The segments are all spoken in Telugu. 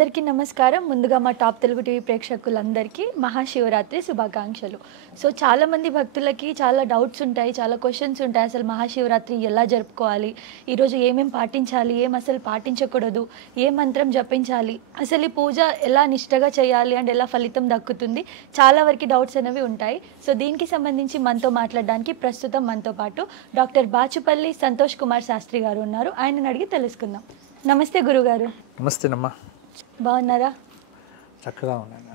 అందరికీ నమస్కారం. ముందుగా మా టాప్ తెలుగు టీవీ ప్రేక్షకులందరికీ మహాశివరాత్రి శుభాకాంక్షలు. సో చాలామంది భక్తులకి చాలా డౌట్స్ ఉంటాయి, చాలా క్వశ్చన్స్ ఉంటాయి. అసలు మహాశివరాత్రి ఎలా జరుపుకోవాలి, ఈరోజు ఏమేమి పాటించాలి, ఏం అసలు పాటించకూడదు, ఏ మంత్రం జపించాలి, అసలు ఈ పూజ ఎలా నిష్టగా చేయాలి అండ్ ఎలా ఫలితం దక్కుతుంది, చాలా వరకు డౌట్స్ అనేవి ఉంటాయి. సో దీనికి సంబంధించి మనతో మాట్లాడడానికి ప్రస్తుతం మనతో పాటు డాక్టర్ బాచుపల్లి సంతోష్ కుమార్ శాస్త్రి గారు ఉన్నారు. ఆయనను అడిగి తెలుసుకుందాం. నమస్తే గురుగారు. నమస్తేనమ్మా. బాగున్నారా? చక్కగా ఉన్నాను.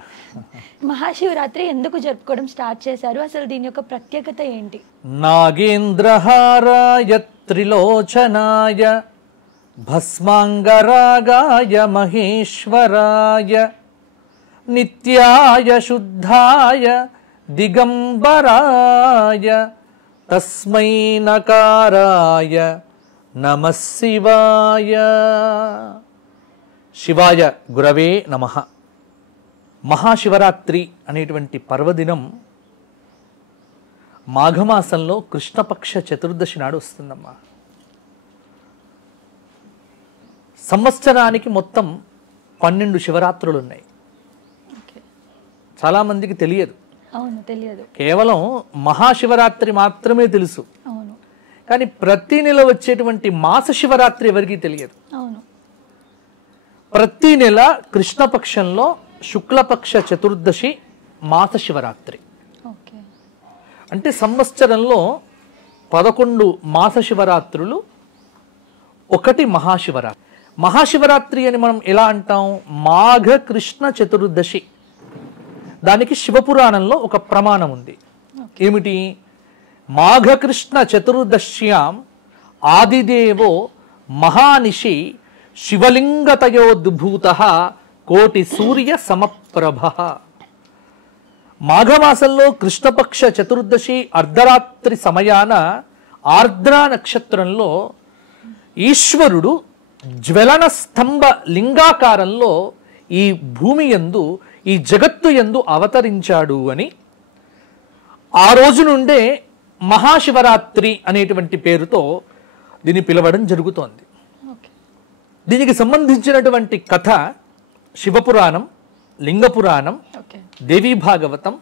మహాశివరాత్రి ఎందుకు జరుపుకోవడం స్టార్ట్ చేశారు, అసలు దీని యొక్క ప్రత్యేకత ఏంటి? నాగేంద్రహారాయ త్రిలోచనాయ భస్మాంగరాగాయ మహేశ్వరాయ నిత్యాయ శుద్ధాయ దిగంబరాయ తస్మై నకారాయ నమః శివాయ. శివాయ గురవే నమః. మహాశివరాత్రి అనేటువంటి పర్వదినం మాఘమాసంలో కృష్ణపక్ష చతుర్దశి నాడు వస్తుందమ్మా. సంవత్సరానికి మొత్తం 12 శివరాత్రులు ఉన్నాయి. చాలామందికి తెలియదు. అవును, తెలియదు. కేవలం మహాశివరాత్రి మాత్రమే తెలుసు. అవును. కానీ ప్రతి నెల వచ్చేటువంటి మాస శివరాత్రి ఎవరికీ తెలియదు. అవును. ప్రతి నెల కృష్ణపక్షంలో శుక్లపక్ష చతుర్దశి మాస శివరాత్రి. ఓకే. అంటే సంవత్సరంలో 11 మాస శివరాత్రులు, ఒకటి మహాశివరాత్రి. మహాశివరాత్రి అని మనం ఎలా అంటాం? మాఘ కృష్ణ చతుర్దశి. దానికి శివపురాణంలో ఒక ప్రమాణం ఉంది. ఏమిటి? మాఘకృష్ణ చతుర్దశ్యాం ఆదిదేవో మహానిషి శివలింగతయోద్భూతః కోటి సూర్య సమప్రభ. మాఘమాసంలో కృష్ణపక్ష చతుర్దశి అర్ధరాత్రి సమయాన ఆర్ద్రా నక్షత్రంలో ఈశ్వరుడు జ్వలన స్తంభ లింగాకారంలో ఈ భూమి యందు, ఈ జగత్తు యందు అవతరించాడు అని ఆ రోజు నుండే మహాశివరాత్రి అనేటువంటి పేరుతో దీన్ని పిలవడం జరుగుతోంది. దీనికి సంబంధించినటువంటి కథ శివపురాణం, లింగపురాణం, దేవీ భాగవతం,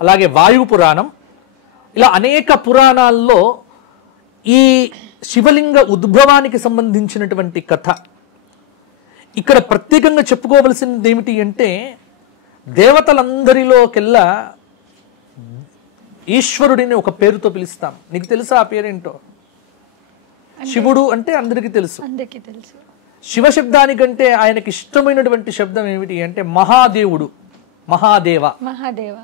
అలాగే వాయు పురాణం, ఇలా అనేక పురాణాల్లో ఈ శివలింగ ఉద్భవానికి సంబంధించినటువంటి కథ. ఇక్కడ ప్రత్యేకంగా చెప్పుకోవలసింది ఏమిటి అంటే, దేవతలందరిలోకెల్లా ఈశ్వరుడిని ఒక పేరుతో పిలుస్తాం. నీకు తెలుసా ఆ పేరేంటో? శివుడు అంటే అందరికీ తెలుసు. శివశబ్దానికంటే ఆయనకి ఇష్టమైనటువంటి శబ్దం ఏమిటి అంటే మహాదేవుడు, మహాదేవ. మహాదేవ.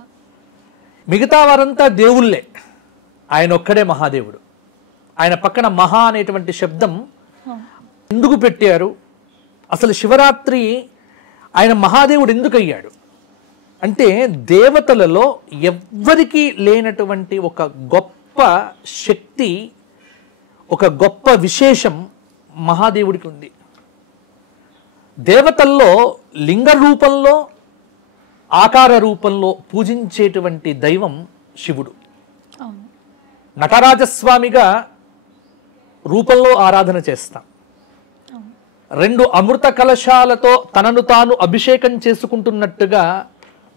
మిగతా వారంతా దేవుళ్ళే, ఆయన ఒక్కడే మహాదేవుడు. ఆయన పక్కన మహా అనేటువంటి శబ్దం ఎందుకు పెట్టారు? అసలు శివరాత్రి ఆయన మహాదేవుడు ఎందుకు అయ్యాడు అంటే, దేవతలలో ఎవ్వరికీ లేనటువంటి ఒక గొప్ప శక్తి, ఒక గొప్ప విశేషం మహాదేవుడికి ఉంది. దేవతల్లో లింగ రూపంలో, ఆకార రూపంలో పూజించేటువంటి దైవం శివుడు. నటరాజస్వామిగా రూపంలో ఆరాధన చేస్తాం. 2 అమృత కలశాలతో తనను తాను అభిషేకం చేసుకుంటున్నట్టుగా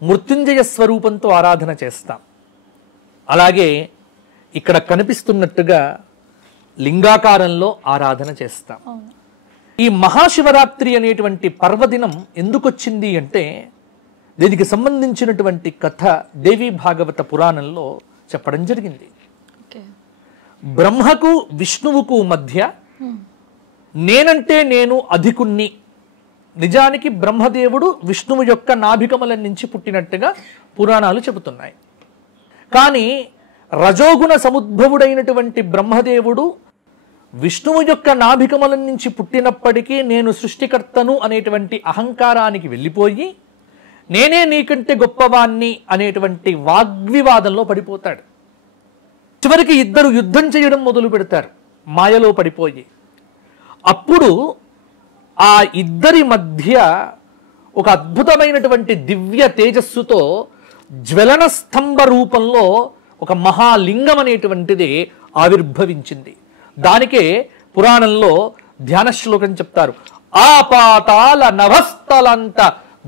మృత్యుంజయ స్వరూపంతో ఆరాధన చేస్తాం. అలాగే ఇక్కడ కనిపిస్తున్నట్టుగా లింగాకారంలో ఆరాధన చేస్తాం. ఈ మహాశివరాత్రి అనేటువంటి పర్వదినం ఎందుకు వచ్చింది అంటే, దీనికి సంబంధించినటువంటి కథ దేవీ భాగవత పురాణంలో చెప్పడం జరిగింది. బ్రహ్మకు విష్ణువుకు మధ్య నేనంటే నేను అధికుణ్ణి. నిజానికి బ్రహ్మదేవుడు విష్ణువు యొక్క నాభికమలం నుంచి పుట్టినట్టుగా పురాణాలు చెబుతున్నాయి. కానీ రజోగుణ సముద్భవుడైనటువంటి బ్రహ్మదేవుడు విష్ణువు యొక్క నాభికమలం నుంచి పుట్టినప్పటికీ నేను సృష్టికర్తను అనేటువంటి అహంకారానికి వెళ్ళిపోయి నేనే నీకంటే గొప్పవాణ్ణి అనేటువంటి వాగ్వివాదంలో పడిపోతాడు. చివరికి ఇద్దరు యుద్ధం చేయడం మొదలు పెడతారు మాయలో పడిపోయి. అప్పుడు ఆ ఇద్దరి మధ్య ఒక అద్భుతమైనటువంటి దివ్య తేజస్సుతో జ్వలన స్తంభ రూపంలో ఒక మహాలింగం అనేటువంటిది ఆవిర్భవించింది. దానికే పురాణంలో ధ్యాన శ్లోకం చెప్తారు. ఆపాతాల నభస్థలంత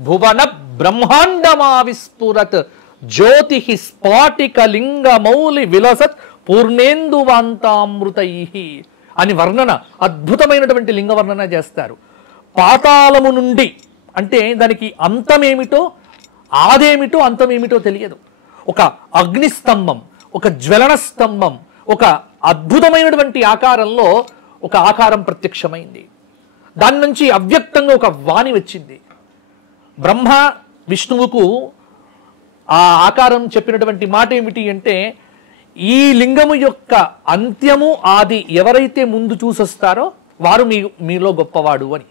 భువన బ్రహ్మాండమా విస్ఫురత్ జ్యోతి స్ఫాటిక లింగ మౌలి విలసత్ పూర్ణేందువాంతామృతై అని వర్ణన, అద్భుతమైనటువంటి లింగ వర్ణన చేస్తారు. పాతాళము నుండి అంటే దానికి అంతమేమిటో ఆదేమిటో అంతమేమిటో తెలియదు. ఒక అగ్నిస్తంభం, ఒక జ్వలన స్తంభం, ఒక అద్భుతమైనటువంటి ఆకారంలో ఒక ఆకారం ప్రత్యక్షమైంది. దాని నుంచి అవ్యక్తంగా ఒక వాణి వచ్చింది. బ్రహ్మ విష్ణువుకు ఆ ఆకారం చెప్పినటువంటి మాట ఏమిటి అంటే, ఈ లింగము యొక్క అంత్యము ఆది ఎవరైతే ముందు చూసొస్తారో వారు మీలో గొప్పవాడు అని.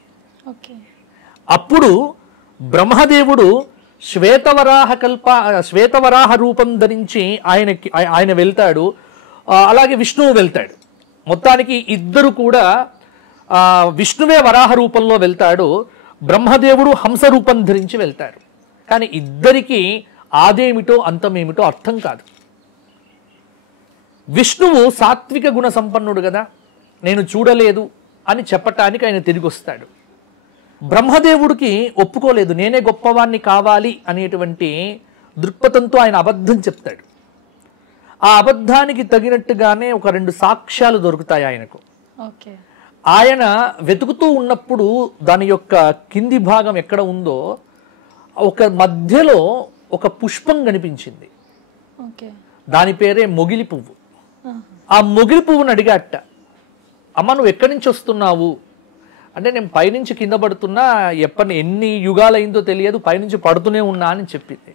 అప్పుడు బ్రహ్మదేవుడు శ్వేతవరాహ రూపం ధరించి ఆయన వెళ్తాడు. అలాగే విష్ణువు వెళ్తాడు. మొత్తానికి ఇద్దరు కూడా విష్ణువే వరాహ రూపంలో వెళ్తాడు, బ్రహ్మదేవుడు హంస రూపం ధరించి వెళ్తారు. కానీ ఇద్దరికి ఆదేమిటో అంతమేమిటో అర్థం కాదు. విష్ణువు సాత్విక గుణ సంపన్నుడు కదా, నేను చూడలేదు అని చెప్పటానికి ఆయన తిరిగి వస్తాడు. బ్రహ్మదేవుడికి ఒప్పుకోలేదు, నేనే గొప్పవాణ్ణి కావాలి అనేటువంటి దృక్పథంతో ఆయన అబద్ధం చెప్తాడు. ఆ అబద్ధానికి తగినట్టుగానే ఒక 2 సాక్ష్యాలు దొరుకుతాయి ఆయనకు. ఆయన వెతుకుతూ ఉన్నప్పుడు దాని యొక్క కింది భాగం ఎక్కడ ఉందో ఒక మధ్యలో ఒక పుష్పం కనిపించింది. దాని పేరే మొగిలి పువ్వు. ఆ మొగిలి పువ్వును అడిగాట, అమ్మ నువ్వు ఎక్కడి నుంచి వస్తున్నావు అంటే, నేను పైనుంచి కింద పడుతున్నా, ఎన్ని యుగాలైందో తెలియదు, పైనుంచి పడుతూనే ఉన్నా అని చెప్పింది.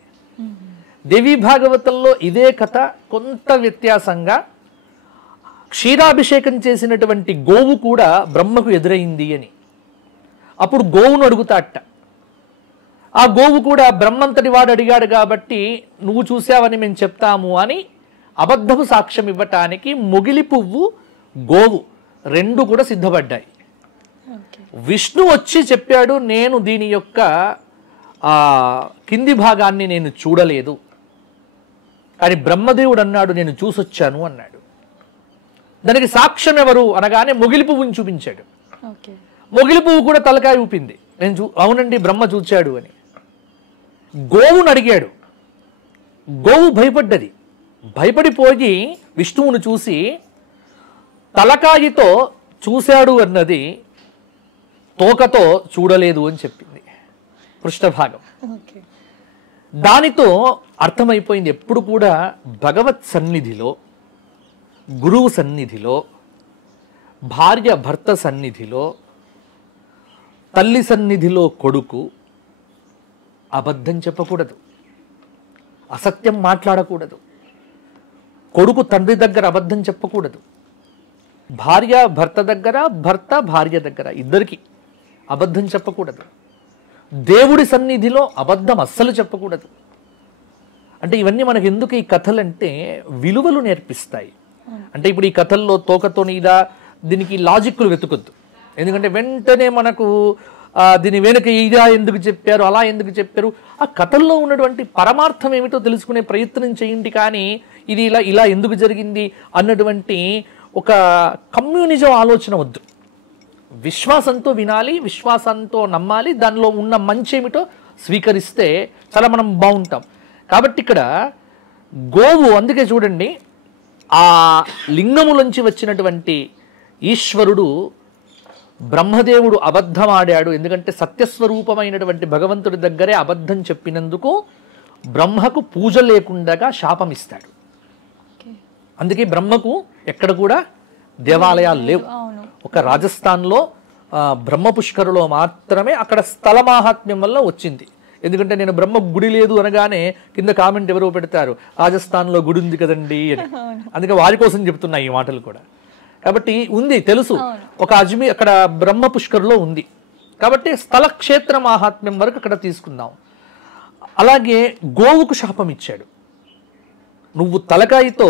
దేవీ భాగవతంలో ఇదే కథ కొంత వ్యత్యాసంగా క్షీరాభిషేకం చేసినటువంటి గోవు కూడా బ్రహ్మకు ఎదురైంది అని. అప్పుడు గోవును అడుగుతాట. ఆ గోవు కూడా బ్రహ్మంతటి వాడు అడిగాడు కాబట్టి నువ్వు చూసావని మేము చెప్తాము అని అబద్ధపు సాక్ష్యం ఇవ్వటానికి మొగిలి పువ్వు, గోవు 2 కూడా సిద్ధపడ్డాయి. విష్ణు వచ్చి చెప్పాడు, నేను దీని యొక్క కింది భాగాన్ని నేను చూడలేదు, కానీ బ్రహ్మదేవుడు అన్నాడు నేను చూసొచ్చాను అన్నాడు. దానికి సాక్ష్యం ఎవరు అనగానే మొగిలి పువ్వుని చూపించాడు. మొగిలి పువ్వు కూడా తలకాయ ఊపింది, అవునండి బ్రహ్మ చూచాడు అని. గోవును అడిగాడు, గోవు భయపడ్డది. భయపడిపోయి విష్ణువును చూసి తలకాయితో చూశాడు అన్నది, తోకతో చూడలేదు అని చెప్పింది పృష్ఠభాగం. దానితో అర్థమైపోయింది, ఎప్పుడు కూడా భగవత్ సన్నిధిలో, గురువు సన్నిధిలో, భార్య భర్త సన్నిధిలో, తల్లి సన్నిధిలో కొడుకు అబద్ధం చెప్పకూడదు, అసత్యం మాట్లాడకూడదు. కొడుకు తండ్రి దగ్గర అబద్ధం చెప్పకూడదు, భార్య భర్త దగ్గర, భర్త భార్య దగ్గర, ఇద్దరికి అబద్ధం చెప్పకూడదు. దేవుడి సన్నిధిలో అబద్ధం అస్సలు చెప్పకూడదు. అంటే ఇవన్నీ మనకు ఎందుకు ఈ కథలంటే విలువలు నేర్పిస్తాయి. అంటే ఇప్పుడు ఈ కథల్లో తోకతో నీదా దీనికి లాజిక్లు వెతుకొద్దు. ఎందుకంటే వెంటనే మనకు దీని వెనుక ఇదా ఎందుకు చెప్పారు, అలా ఎందుకు చెప్పారు, ఆ కథల్లో ఉన్నటువంటి పరమార్థం ఏమిటో తెలుసుకునే ప్రయత్నం చేయండి. కానీ ఇది ఇలా ఎందుకు జరిగింది అన్నటువంటి ఒక కమ్యూనిజం ఆలోచన వద్దు. విశ్వాసంతో వినాలి, విశ్వాసంతో నమ్మాలి, దానిలో ఉన్న మంచి ఏమిటో స్వీకరిస్తే చాలా మనం బాగుంటాం. కాబట్టి ఇక్కడ గోవు, అందుకే చూడండి ఆ లింగములోంచి వచ్చినటువంటి ఈశ్వరుడు బ్రహ్మదేవుడు అబద్ధం ఆడాడు. ఎందుకంటే సత్యస్వరూపమైనటువంటి భగవంతుడి దగ్గరే అబద్ధం చెప్పినందుకు బ్రహ్మకు పూజ లేకుండా శాపం ఇస్తాడు. అందుకే బ్రహ్మకు ఎక్కడ కూడా దేవాలయాలు లేవు. ఒక రాజస్థాన్లో బ్రహ్మ పుష్కరులో మాత్రమే అక్కడ స్థల మాహాత్మ్యం వల్ల వచ్చింది. ఎందుకంటే నేను బ్రహ్మ గుడి లేదు అనగానే కింద కామెంట్ ఎవరో పెడతారు, రాజస్థాన్లో గుడి ఉంది కదండి అని. అందుకే వారి కోసం చెప్తున్నా ఈ మాటలు కూడా. కాబట్టి ఉంది, తెలుసు, ఒక అజ్మీర్ అక్కడ బ్రహ్మ పుష్కరులో ఉంది. కాబట్టి స్థల క్షేత్ర మాహాత్మ్యం వరకు అక్కడ తీసుకుందాం. అలాగే గోవుకు శాపం ఇచ్చాడు. నువ్వు తలకాయతో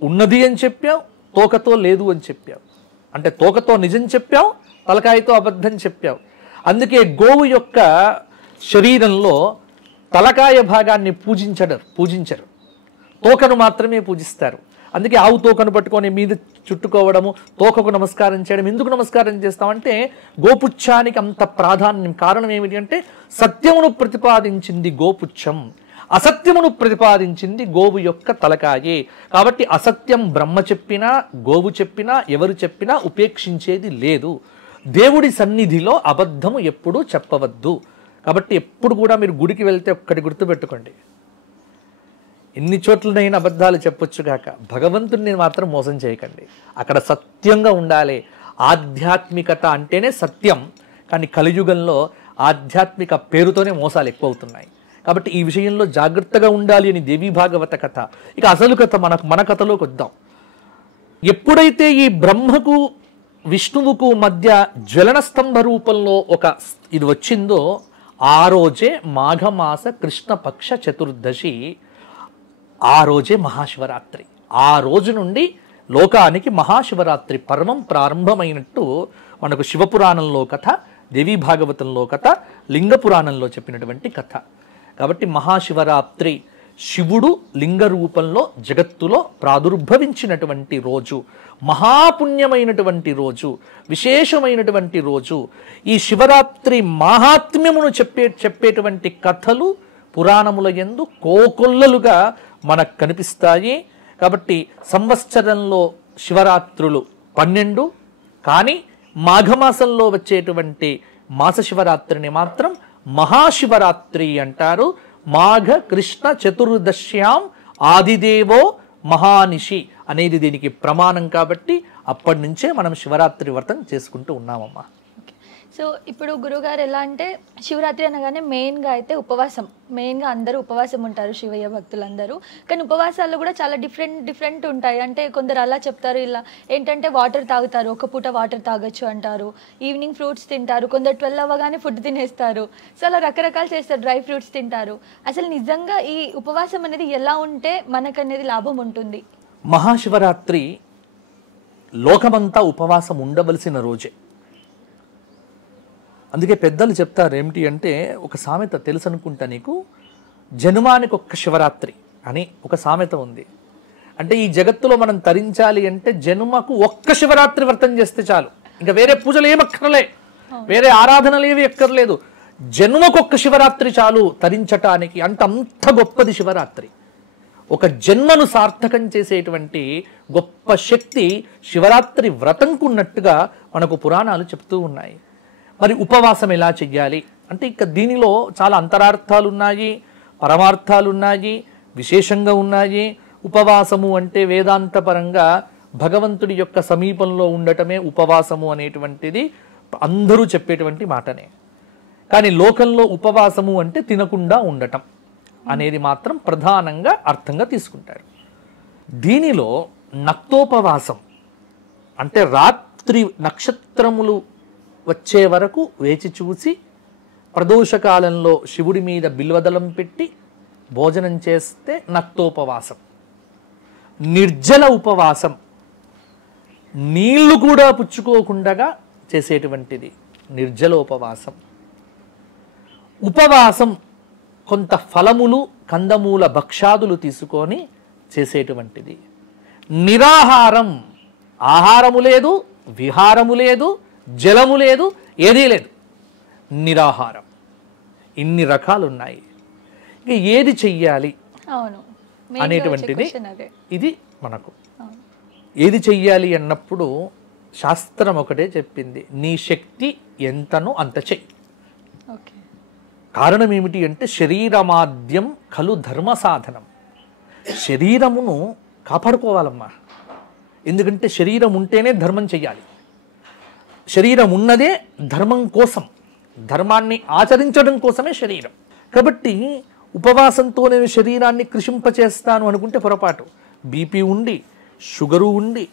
ఉన్నది అని చెప్పావు, తోకతో లేదు అని చెప్పావు. అంటే తోకతో నిజం చెప్పావు, తలకాయతో అబద్ధం చెప్పావు. అందుకే గోవు యొక్క శరీరంలో తలకాయ భాగాన్ని పూజించరు, తోకను మాత్రమే పూజిస్తారు. అందుకే ఆవు తోకను పట్టుకొని మీద చుట్టుకోవడము, తోకకు నమస్కారం చేయడం. ఎందుకు నమస్కారం చేస్తామంటే గోపుచ్చానికి అంత ప్రాధాన్యం. కారణం ఏమిటి అంటే సత్యమును ప్రతిపాదించింది గోపుచ్చం, అసత్యమును ప్రతిపాదించింది గోవు యొక్క తలకాయే. కాబట్టి అసత్యం బ్రహ్మ చెప్పినా, గోవు చెప్పినా, ఎవరు చెప్పినా ఉపేక్షించేది లేదు. దేవుడి సన్నిధిలో అబద్ధము ఎప్పుడూ చెప్పవద్దు. కాబట్టి ఎప్పుడు కూడా మీరు గుడికి వెళ్తే ఒక్కటి గుర్తుపెట్టుకోండి, ఎన్ని చోట్లనైనా అబద్ధాలు చెప్పొచ్చు కాక భగవంతుడిని మాత్రం మోసం చేయకండి. అక్కడ సత్యంగా ఉండాలి. ఆధ్యాత్మికత అంటేనే సత్యం. కానీ కలియుగంలో ఆధ్యాత్మిక పేరుతోనే మోసాలు ఎక్కువ అవుతున్నాయి. కాబట్టి ఈ విషయంలో జాగ్రత్తగా ఉండాలి అని దేవీ భాగవత కథ. ఇక అసలు కథ మన కథలోకి వద్దాం. ఎప్పుడైతే ఈ బ్రహ్మకు విష్ణువుకు మధ్య జ్వలన స్తంభ రూపంలో ఇది వచ్చిందో ఆ రోజే మాఘమాస కృష్ణపక్ష చతుర్దశి, ఆ రోజే మహాశివరాత్రి. ఆ రోజు నుండి లోకానికి మహాశివరాత్రి పర్వం ప్రారంభమైనట్టు మనకు శివపురాణంలో కథ, దేవీ భాగవతంలో కథ, లింగ పురాణంలో చెప్పినటువంటి కథ. కాబట్టి మహాశివరాత్రి శివుడు లింగ రూపంలో జగత్తులో ప్రాదుర్భవించినటువంటి రోజు, మహాపుణ్యమైనటువంటి రోజు, విశేషమైనటువంటి రోజు. ఈ శివరాత్రి మాహాత్మ్యమును చెప్పేటువంటి కథలు పురాణముల యందు కోకొల్లలుగా మనకు కనిపిస్తాయి. కాబట్టి సంవత్సరంలో శివరాత్రులు 12, కానీ మాఘమాసంలో వచ్చేటువంటి మాస శివరాత్రిని మాత్రం మహాశివరాత్రి అంటారు. మాఘ కృష్ణ చతుర్దశ్యాం ఆదిదేవో మహానిషి అనేది దీనికి ప్రమాణం. కాబట్టి అప్పటి నుంచే మనం శివరాత్రి వ్రతం చేసుకుంటూ ఉన్నామమ్మా. సో ఇప్పుడు గురుగారు ఎలా అంటే శివరాత్రి అనగానే మెయిన్గా అయితే ఉపవాసం, మెయిన్గా అందరూ ఉపవాసం ఉంటారు శివయ్య భక్తులందరూ. కానీ ఉపవాసాలు కూడా చాలా డిఫరెంట్ ఉంటాయి. అంటే కొందరు అలా చెప్తారు, ఇలా ఏంటంటే వాటర్ తాగుతారు, ఒక పూట వాటర్ తాగొచ్చు అంటారు, ఈవినింగ్ ఫ్రూట్స్ తింటారు, కొందరు 12 అవ్వగానే ఫుడ్ తినేస్తారు. సో అలా రకరకాలు చేస్తారు, డ్రై ఫ్రూట్స్ తింటారు. అసలు నిజంగా ఈ ఉపవాసం అనేది ఎలా ఉంటే మనకనేది లాభం ఉంటుంది? మహాశివరాత్రి లోకమంతా ఉపవాసం ఉండవలసిన రోజే. అందుకే పెద్దలు చెప్తారు ఏమిటి అంటే, ఒక సామెత తెలుసు అనుకుంటా నీకు, జన్మానికి ఒక్క శివరాత్రి అని ఒక సామెత ఉంది. అంటే ఈ జగత్తులో మనం తరించాలి అంటే జన్మకు ఒక్క శివరాత్రి వ్రతం చేస్తే చాలు, ఇంకా వేరే పూజలు ఏమక్కర్లే, వేరే ఆరాధనలు ఏవి ఎక్కర్లేదు. జన్మకు ఒక్క శివరాత్రి చాలు తరించటానికి. అంత గొప్పది శివరాత్రి. ఒక జన్మను సార్థకం చేసేటువంటి గొప్ప శక్తి శివరాత్రి వ్రతంకు ఉన్నట్టుగా మనకు పురాణాలు చెప్తూ ఉన్నాయి. మరి ఉపవాసం ఎలా చెయ్యాలి అంటే ఇక దీనిలో చాలా అంతరార్థాలు ఉన్నాయి, పరమార్థాలు ఉన్నాయి, విశేషంగా ఉన్నాయి. ఉపవాసము అంటే వేదాంతపరంగా భగవంతుడి యొక్క సమీపంలో ఉండటమే ఉపవాసము అనేటువంటిది అందరూ చెప్పేటువంటి మాటనే. కానీ లోకంలో ఉపవాసము అంటే తినకుండా ఉండటం అనేది మాత్రం ప్రధానంగా అర్థంగా తీసుకుంటారు. దీనిలో నక్తోపవాసం అంటే రాత్రి నక్షత్రములు వచ్చే వరకు వేచి చూసి ప్రదోషకాలంలో శివుడి మీద బిల్వదళం పెట్టి భోజనం చేస్తే నక్తోపవాసం. నిర్జల ఉపవాసం, నీళ్లు కూడా పుచ్చుకోకుండా చేసేటువంటిది నిర్జలోపవాసం. ఉపవాసం కొంత ఫలములు, కందమూల భక్షాదులు తీసుకొని చేసేటువంటిది. నిరాహారం, ఆహారము లేదు, విహారము లేదు, జలము లేదు, ఏదీ లేదు, నిరాహారం. ఇన్ని రకాలు ఉన్నాయి. ఇక ఏది చెయ్యాలి అనేటువంటిది ఇది మనకు. ఏది చెయ్యాలి అన్నప్పుడు శాస్త్రం ఒకటే చెప్పింది, నీ శక్తి ఎంతనో అంత చెయ్యి. కారణం ఏమిటి అంటే శరీరమాద్యం ఖలు ధర్మ సాధనం. శరీరమును కాపాడుకోవాలమ్మా. ఎందుకంటే శరీరం ఉంటేనే ధర్మం చెయ్యాలి. శరీరం ఉన్నదే ధర్మం కోసం, ధర్మాన్ని ఆచరించడం కోసమే శరీరం. కాబట్టి ఉపవాసంతో నేను శరీరాన్ని కృషింపచేస్తాను అనుకుంటే పొరపాటు. బీపీ ఉండి, షుగరు ఉండి,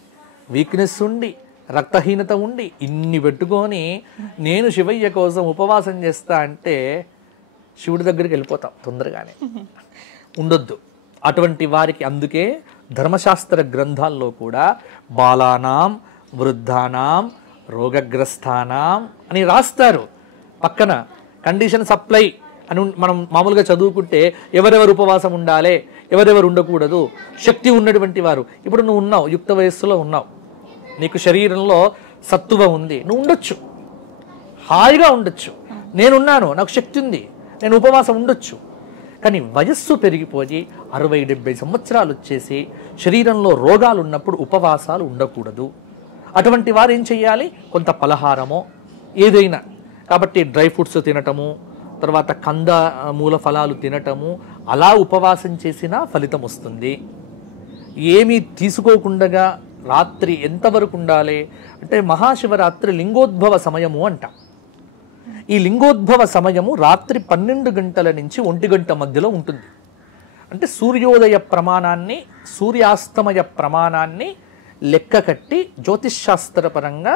వీక్నెస్ ఉండి, రక్తహీనత ఉండి ఇన్ని పెట్టుకొని నేను శివయ్య కోసం ఉపవాసం చేస్తా అంటే శివుడి దగ్గరికి వెళ్ళిపోతాం తొందరగానే. ఉండొద్దు అటువంటి వారికి. అందుకే ధర్మశాస్త్ర గ్రంథాల్లో కూడా బాలానాం వృద్ధానాం రోగగ్రస్తానాం అని రాస్తారు. పక్కన కండిషన్ సప్లై అని మనం మామూలుగా చదువుకుంటే ఎవరెవరు ఉపవాసం ఉండాలి, ఎవరెవరు ఉండకూడదు, శక్తి ఉన్నటువంటి వారు. ఇప్పుడు నువ్వు ఉన్నావు, యుక్త వయస్సులో ఉన్నావు, నీకు శరీరంలో సత్తువ ఉంది, నువ్వు ఉండొచ్చు, హాయిగా ఉండొచ్చు. నేనున్నాను, నాకు శక్తి ఉంది, నేను ఉపవాసం ఉండొచ్చు. కానీ వయస్సు పెరిగిపోయి 60-70 సంవత్సరాలు వచ్చేసి శరీరంలో రోగాలు ఉన్నప్పుడు ఉపవాసాలు ఉండకూడదు. అటువంటి వారు ఏం చెయ్యాలి? కొంత పలహారమో ఏదైనా, కాబట్టి డ్రై ఫ్రూట్స్ తినటము, తర్వాత కంద మూల ఫలాలు తినటము, అలా ఉపవాసం చేసినా ఫలితం వస్తుంది. ఏమీ తీసుకోకుండా రాత్రి ఎంతవరకు ఉండాలి అంటే, మహాశివరాత్రి లింగోద్భవ సమయము అంటాం. ఈ లింగోద్భవ సమయము రాత్రి 12 గంటల నుంచి 1 గంట మధ్యలో ఉంటుంది. అంటే సూర్యోదయ ప్రమాణాన్ని, సూర్యాస్తమయ ప్రమాణాన్ని లెక్క కట్టి జ్యోతిష్శాస్త్రపరంగా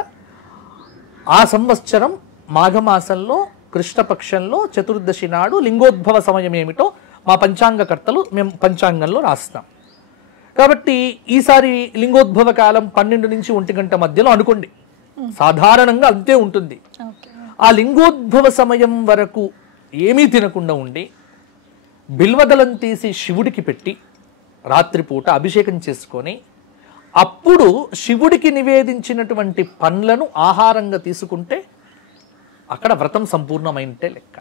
ఆ సంవత్సరం మాఘమాసంలో కృష్ణపక్షంలో చతుర్దశి నాడు లింగోద్భవ సమయం ఏమిటో మా పంచాంగకర్తలు మేము పంచాంగంలో రాస్తాం. కాబట్టి ఈసారి లింగోద్భవ కాలం 12 నుంచి 1 గంట మధ్యలో అనుకోండి, సాధారణంగా అంతే ఉంటుంది. ఆ లింగోద్భవ సమయం వరకు ఏమీ తినకుండా ఉండి బిల్వదళం తీసి శివుడికి పెట్టి రాత్రిపూట అభిషేకం చేసుకొని, అప్పుడు శివుడికి నివేదించినటువంటి పండ్లను ఆహారంగా తీసుకుంటే అక్కడ వ్రతం సంపూర్ణమైంటే లెక్క.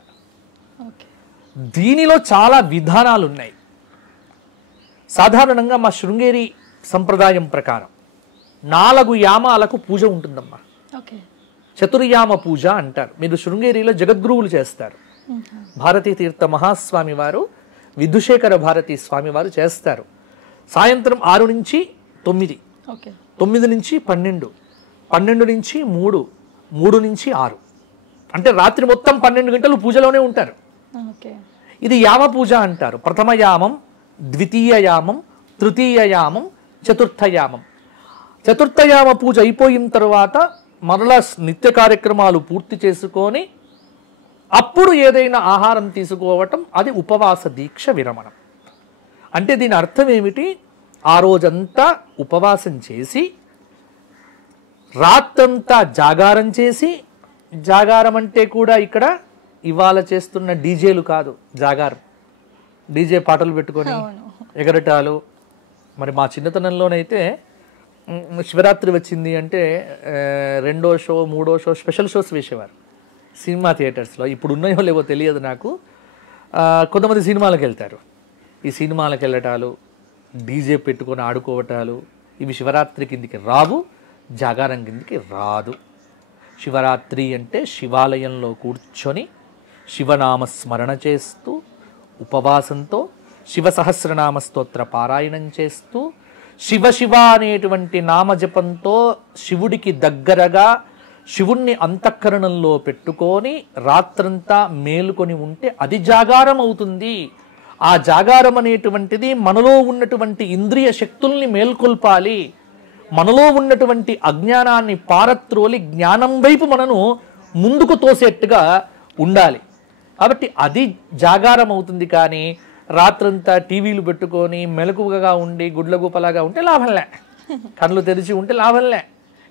దీనిలో చాలా విధానాలు ఉన్నాయి. సాధారణంగా మా శృంగేరి సంప్రదాయం ప్రకారం 4 యామాలకు పూజ ఉంటుందమ్మా. చతుర్యామ పూజ అంటారు. మీరు శృంగేరిలో జగద్గురువులు చేస్తారు. భారతీ తీర్థ మహాస్వామి వారు, విధుశేఖర భారతీ స్వామి వారు చేస్తారు. సాయంత్రం 6 నుంచి 9, 9 నుంచి 12, 12 నుంచి 3, 3 నుంచి 6, అంటే రాత్రి మొత్తం 12 గంటలు పూజలోనే ఉంటారు. ఇది యామ పూజ అంటారు. ప్రథమ యామం, ద్వితీయ యామం, తృతీయ యామం, చతుర్థ యామం. చతుర్థయామ పూజ అయిపోయిన తర్వాత మరలా నిత్య కార్యక్రమాలు పూర్తి చేసుకొని అప్పుడు ఏదైనా ఆహారం తీసుకోవటం, అది ఉపవాస దీక్ష విరమణం. అంటే దీని అర్థం ఏమిటి? ఆ రోజంతా ఉపవాసం చేసి రాత్రంతా జాగారం చేసి, జాగారం అంటే కూడా ఇక్కడ ఇవాళ చేస్తున్న డీజేలు కాదు, జాగారం డీజే పాటలు పెట్టుకొని ఎగరటాలు. మరి మా చిన్నతనంలోనైతే శివరాత్రి వచ్చింది అంటే 2వ షో 3వ షో స్పెషల్ షోస్ వేసేవారు సినిమా థియేటర్స్లో. ఇప్పుడు ఉన్నాయో లేవో తెలియదు నాకు. కొంతమంది సినిమాలకు వెళ్తారు. ఈ సినిమాలకు వెళ్ళటాలు, డీజే పెట్టుకొని ఆడుకోవటాలు, ఇవి శివరాత్రి కిందికి రావు, జాగారం కిందికి రాదు. శివరాత్రి అంటే శివాలయంలో కూర్చొని శివనామ స్మరణ చేస్తూ, ఉపవాసంతో శివ సహస్రనామ స్తోత్ర పారాయణం చేస్తూ, శివ శివ అనేటువంటి నామజపంతో శివుడికి దగ్గరగా శివుణ్ణి అంతఃకరణంలో పెట్టుకొని రాత్రంతా మేలుకొని ఉంటే అది జాగారం అవుతుంది. ఆ జాగారం అనేటువంటిది మనలో ఉన్నటువంటి ఇంద్రియ శక్తుల్ని మేల్కొల్పాలి, మనలో ఉన్నటువంటి అజ్ఞానాన్ని పారత్రోలి జ్ఞానం వైపు మనను ముందుకు తోసేట్టుగా ఉండాలి. కాబట్టి అది జాగారం అవుతుంది. కానీ రాత్రంతా టీవీలు పెట్టుకొని మెలకువగా ఉండి గుడ్లగూపలాగా ఉంటే లాభంలే, కళ్ళు తెరిచి ఉంటే లాభంలే.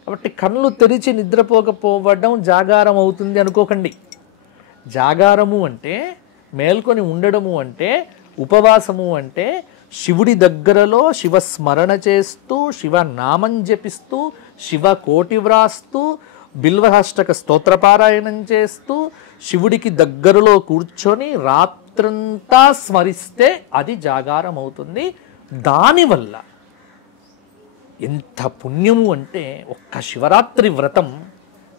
కాబట్టి కళ్ళు తెరిచి నిద్రపోకపోవడం జాగారం అవుతుంది అనుకోకండి. జాగారము అంటే, మేల్కొని ఉండడము అంటే, ఉపవాసము అంటే శివుడి దగ్గరలో శివస్మరణ చేస్తూ, శివనామం జపిస్తూ, శివ కోటి వ్రాస్తూ, బిల్వహాష్టక స్తోత్రపారాయణం చేస్తూ, శివుడికి దగ్గరలో కూర్చొని రాత్రంతా స్మరిస్తే అది జాగారం అవుతుంది. దానివల్ల ఎంత పుణ్యము అంటే, ఒక్క శివరాత్రి వ్రతం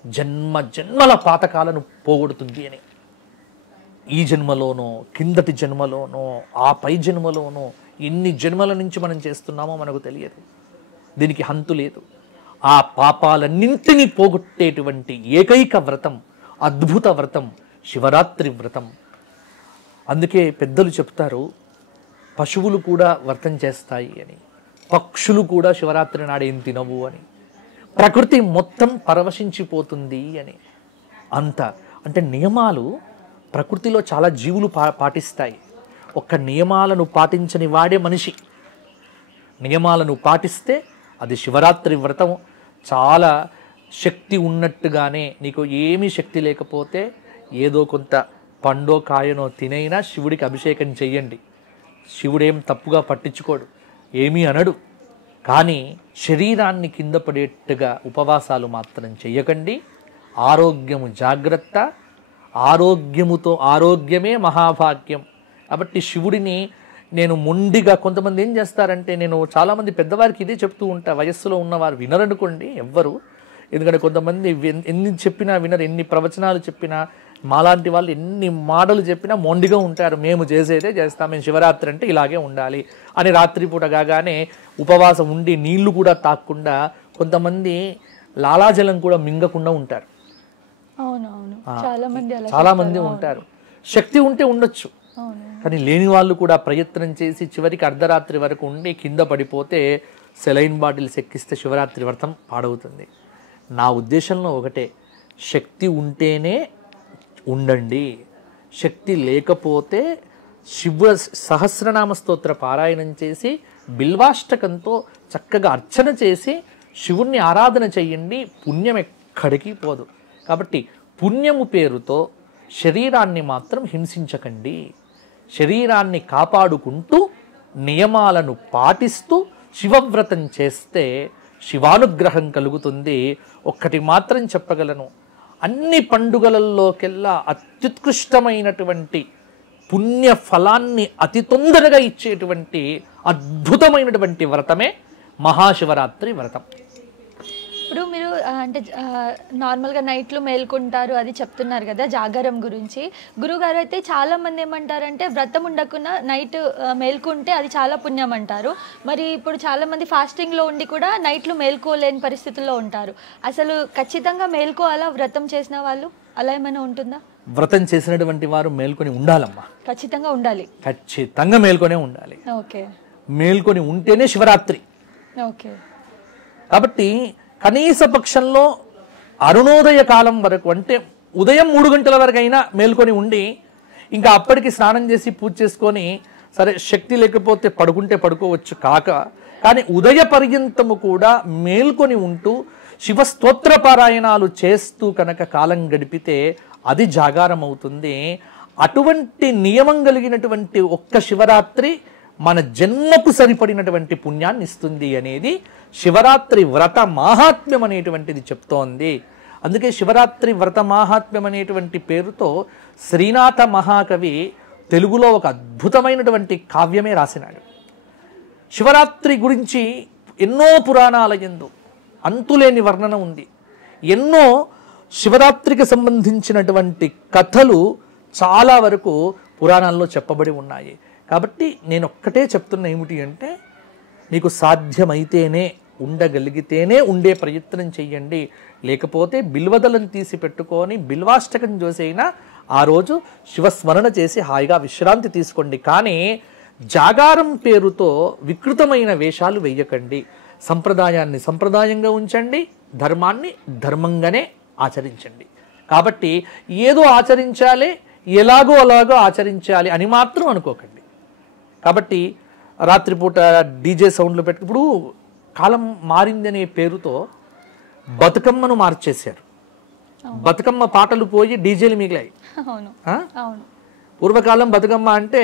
జన్మ జన్మల పాతకాలను పోగొడుతుంది అని. ఈ జన్మలోనో, కిందటి జన్మలోనో, ఆ పై జన్మలోనో ఎన్ని జన్మల నుంచి మనం చేస్తున్నామో మనకు తెలియదు. దీనికి హంతు లేదు. ఆ పాపాలన్నింటినీ పోగొట్టేటువంటి ఏకైక వ్రతం, అద్భుత వ్రతం శివరాత్రి వ్రతం. అందుకే పెద్దలు చెప్తారు, పశువులు కూడా వ్రతం చేస్తాయి అని, పక్షులు కూడా శివరాత్రి నాడేం తినవు అని, ప్రకృతి మొత్తం పరవశించిపోతుంది అని. అంత అంటే నియమాలు ప్రకృతిలో చాలా జీవులు పాటిస్తాయి. ఒక్క నియమాలను పాటించని వాడే మనిషి. నియమాలను పాటిస్తే అది శివరాత్రి వ్రతం. చాలా శక్తి ఉన్నట్టుగానే, నీకు ఏమీ శక్తి లేకపోతే ఏదో కొంత పండో కాయనో తినైనా శివుడికి అభిషేకం చెయ్యండి. శివుడేం తప్పుగా పట్టించుకోడు, ఏమీ అనడు. కానీ శరీరాన్ని కింద పడేట్టుగా ఉపవాసాలు మాత్రం చెయ్యకండి. ఆరోగ్యము జాగ్రత్త, ఆరోగ్యమే మహాభాగ్యం. కాబట్టి శివుడిని నేను మొండిగా, కొంతమంది ఏం చేస్తారంటే, నేను చాలామంది పెద్దవారికి ఇదే చెప్తూ ఉంటా, వయస్సులో ఉన్నవారు వినరనుకోండి ఎవ్వరు, ఎందుకంటే కొంతమంది ఎన్ని చెప్పినా వినరు, ఎన్ని ప్రవచనాలు చెప్పినా, మాలాంటి వాళ్ళు ఎన్ని మాటలు చెప్పినా మొండిగా ఉంటారు. మేము చేసేదే చేస్తాం, మేము శివరాత్రి అంటే ఇలాగే ఉండాలి అని రాత్రిపూట కాగానే ఉపవాసం ఉండి నీళ్లు కూడా తాగకుండా, కొంతమంది లాలాజలం కూడా మింగకుండా ఉంటారు. చాలా మంది ఉంటారు. శక్తి ఉంటే ఉండొచ్చు, కానీ లేని వాళ్ళు కూడా ప్రయత్నం చేసి చివరికి అర్ధరాత్రి వరకు ఉండి కింద పడిపోతే సెలైన్ బాటిల్స్ ఎక్కిస్తే శివరాత్రి వ్రతం పాడవుతుంది. నా ఉద్దేశంలో ఒకటే, శక్తి ఉంటేనే ఉండండి, శక్తి లేకపోతే శివ సహస్రనామ స్తోత్ర పారాయణం చేసి బిల్వాష్టకంతో చక్కగా అర్చన చేసి శివుణ్ణి ఆరాధన చెయ్యండి. పుణ్యం ఎక్కడికి పోదు. కాబట్టి పుణ్యము పేరుతో శరీరాన్ని మాత్రం హింసించకండి. శరీరాన్ని కాపాడుకుంటూ నియమాలను పాటిస్తూ శివవ్రతం చేస్తే శివానుగ్రహం కలుగుతుంది. ఒక్కటి మాత్రం చెప్పగలను, అన్ని పండుగలలోకెల్లా అత్యుత్కృష్టమైనటువంటి పుణ్య ఫలాన్ని అతి తొందరగా ఇచ్చేటువంటి అద్భుతమైనటువంటి వ్రతమే మహాశివరాత్రి వ్రతం. ఇప్పుడు మీరు అంటే నార్మల్గా నైట్లు మేల్కొంటారు అది చెప్తున్నారు కదా జాగారం గురించి. గురుగారు అయితే చాలామంది ఏమంటారంటే వ్రతం ఉండకుండా నైట్ మేల్కొంటే అది చాలా పుణ్యం అంటారు. మరి ఇప్పుడు చాలామంది ఫాస్టింగ్లో ఉండి కూడా నైట్లు మేల్కోలేని పరిస్థితుల్లో ఉంటారు. అసలు ఖచ్చితంగా మేల్కోవాలా వ్రతం చేసిన వాళ్ళు? అలా ఏమైనా ఉంటుందా? వ్రతం చేసినటువంటి వారు మేల్కొని ఉండాలమ్మా, ఖచ్చితంగా ఉండాలి. ఖచ్చితంగా మేల్కొనే ఉండాలి. ఓకే, మేల్కొని ఉంటేనే శివరాత్రి. ఓకే. కాబట్టి కనీస పక్షంలో అరుణోదయ కాలం వరకు, అంటే ఉదయం 3 గంటల వరకు అయినా మేల్కొని ఉండి, ఇంకా అప్పటికి స్నానం చేసి పూజ చేసుకొని, సరే శక్తి లేకపోతే పడుకుంటే పడుకోవచ్చు కానీ ఉదయ పర్యంతము కూడా మేల్కొని ఉంటూ శివస్తోత్ర పారాయణాలు చేస్తూ కనుక కాలం గడిపితే అది జాగారం అవుతుంది. అటువంటి నియమం కలిగినటువంటి ఒక్క శివరాత్రి మన జన్మకు సరిపడినటువంటి పుణ్యాన్ని ఇస్తుంది అనేది శివరాత్రి వ్రత మాహాత్మ్యం అనేటువంటిది చెప్తోంది. అందుకే శివరాత్రి వ్రత మాహాత్మ్యం అనేటువంటి పేరుతో శ్రీనాథ మహాకవి తెలుగులో ఒక అద్భుతమైనటువంటి కావ్యమే రాసినాడు. శివరాత్రి గురించి ఎన్నో పురాణాల యందు అంతులేని వర్ణన ఉంది. ఎన్నో శివరాత్రికి సంబంధించినటువంటి కథలు చాలా వరకు పురాణాల్లో చెప్పబడి ఉన్నాయి. కాబట్టి నేను ఒక్కటే చెప్తున్నా, ఏమిటి అంటే, మీకు సాధ్యమైతేనే ఉండగలిగితేనే ఉండే ప్రయత్నం చెయ్యండి. లేకపోతే బిల్వదలను తీసి పెట్టుకొని బిల్వాష్టకం చేసైనా ఆ రోజు శివస్మరణ చేసి హాయిగా విశ్రాంతి తీసుకోండి. కానీ జాగారం పేరుతో వికృతమైన వేషాలు వేయకండి. సంప్రదాయాన్ని సంప్రదాయంగా ఉంచండి, ధర్మాన్ని ధర్మంగానే ఆచరించండి. కాబట్టి ఏదో ఆచరించాలి, ఎలాగో అలాగో ఆచరించాలి అని మాత్రం అనుకోకండి. కాబట్టి రాత్రిపూట డీజే సౌండ్లు పెట్టి, ఇప్పుడు కాలం మారిందనే పేరుతో బతుకమ్మను మార్చేశారు. బతుకమ్మ పాటలు పోయి డీజేలు మిగిలాయి. పూర్వకాలం బతుకమ్మ అంటే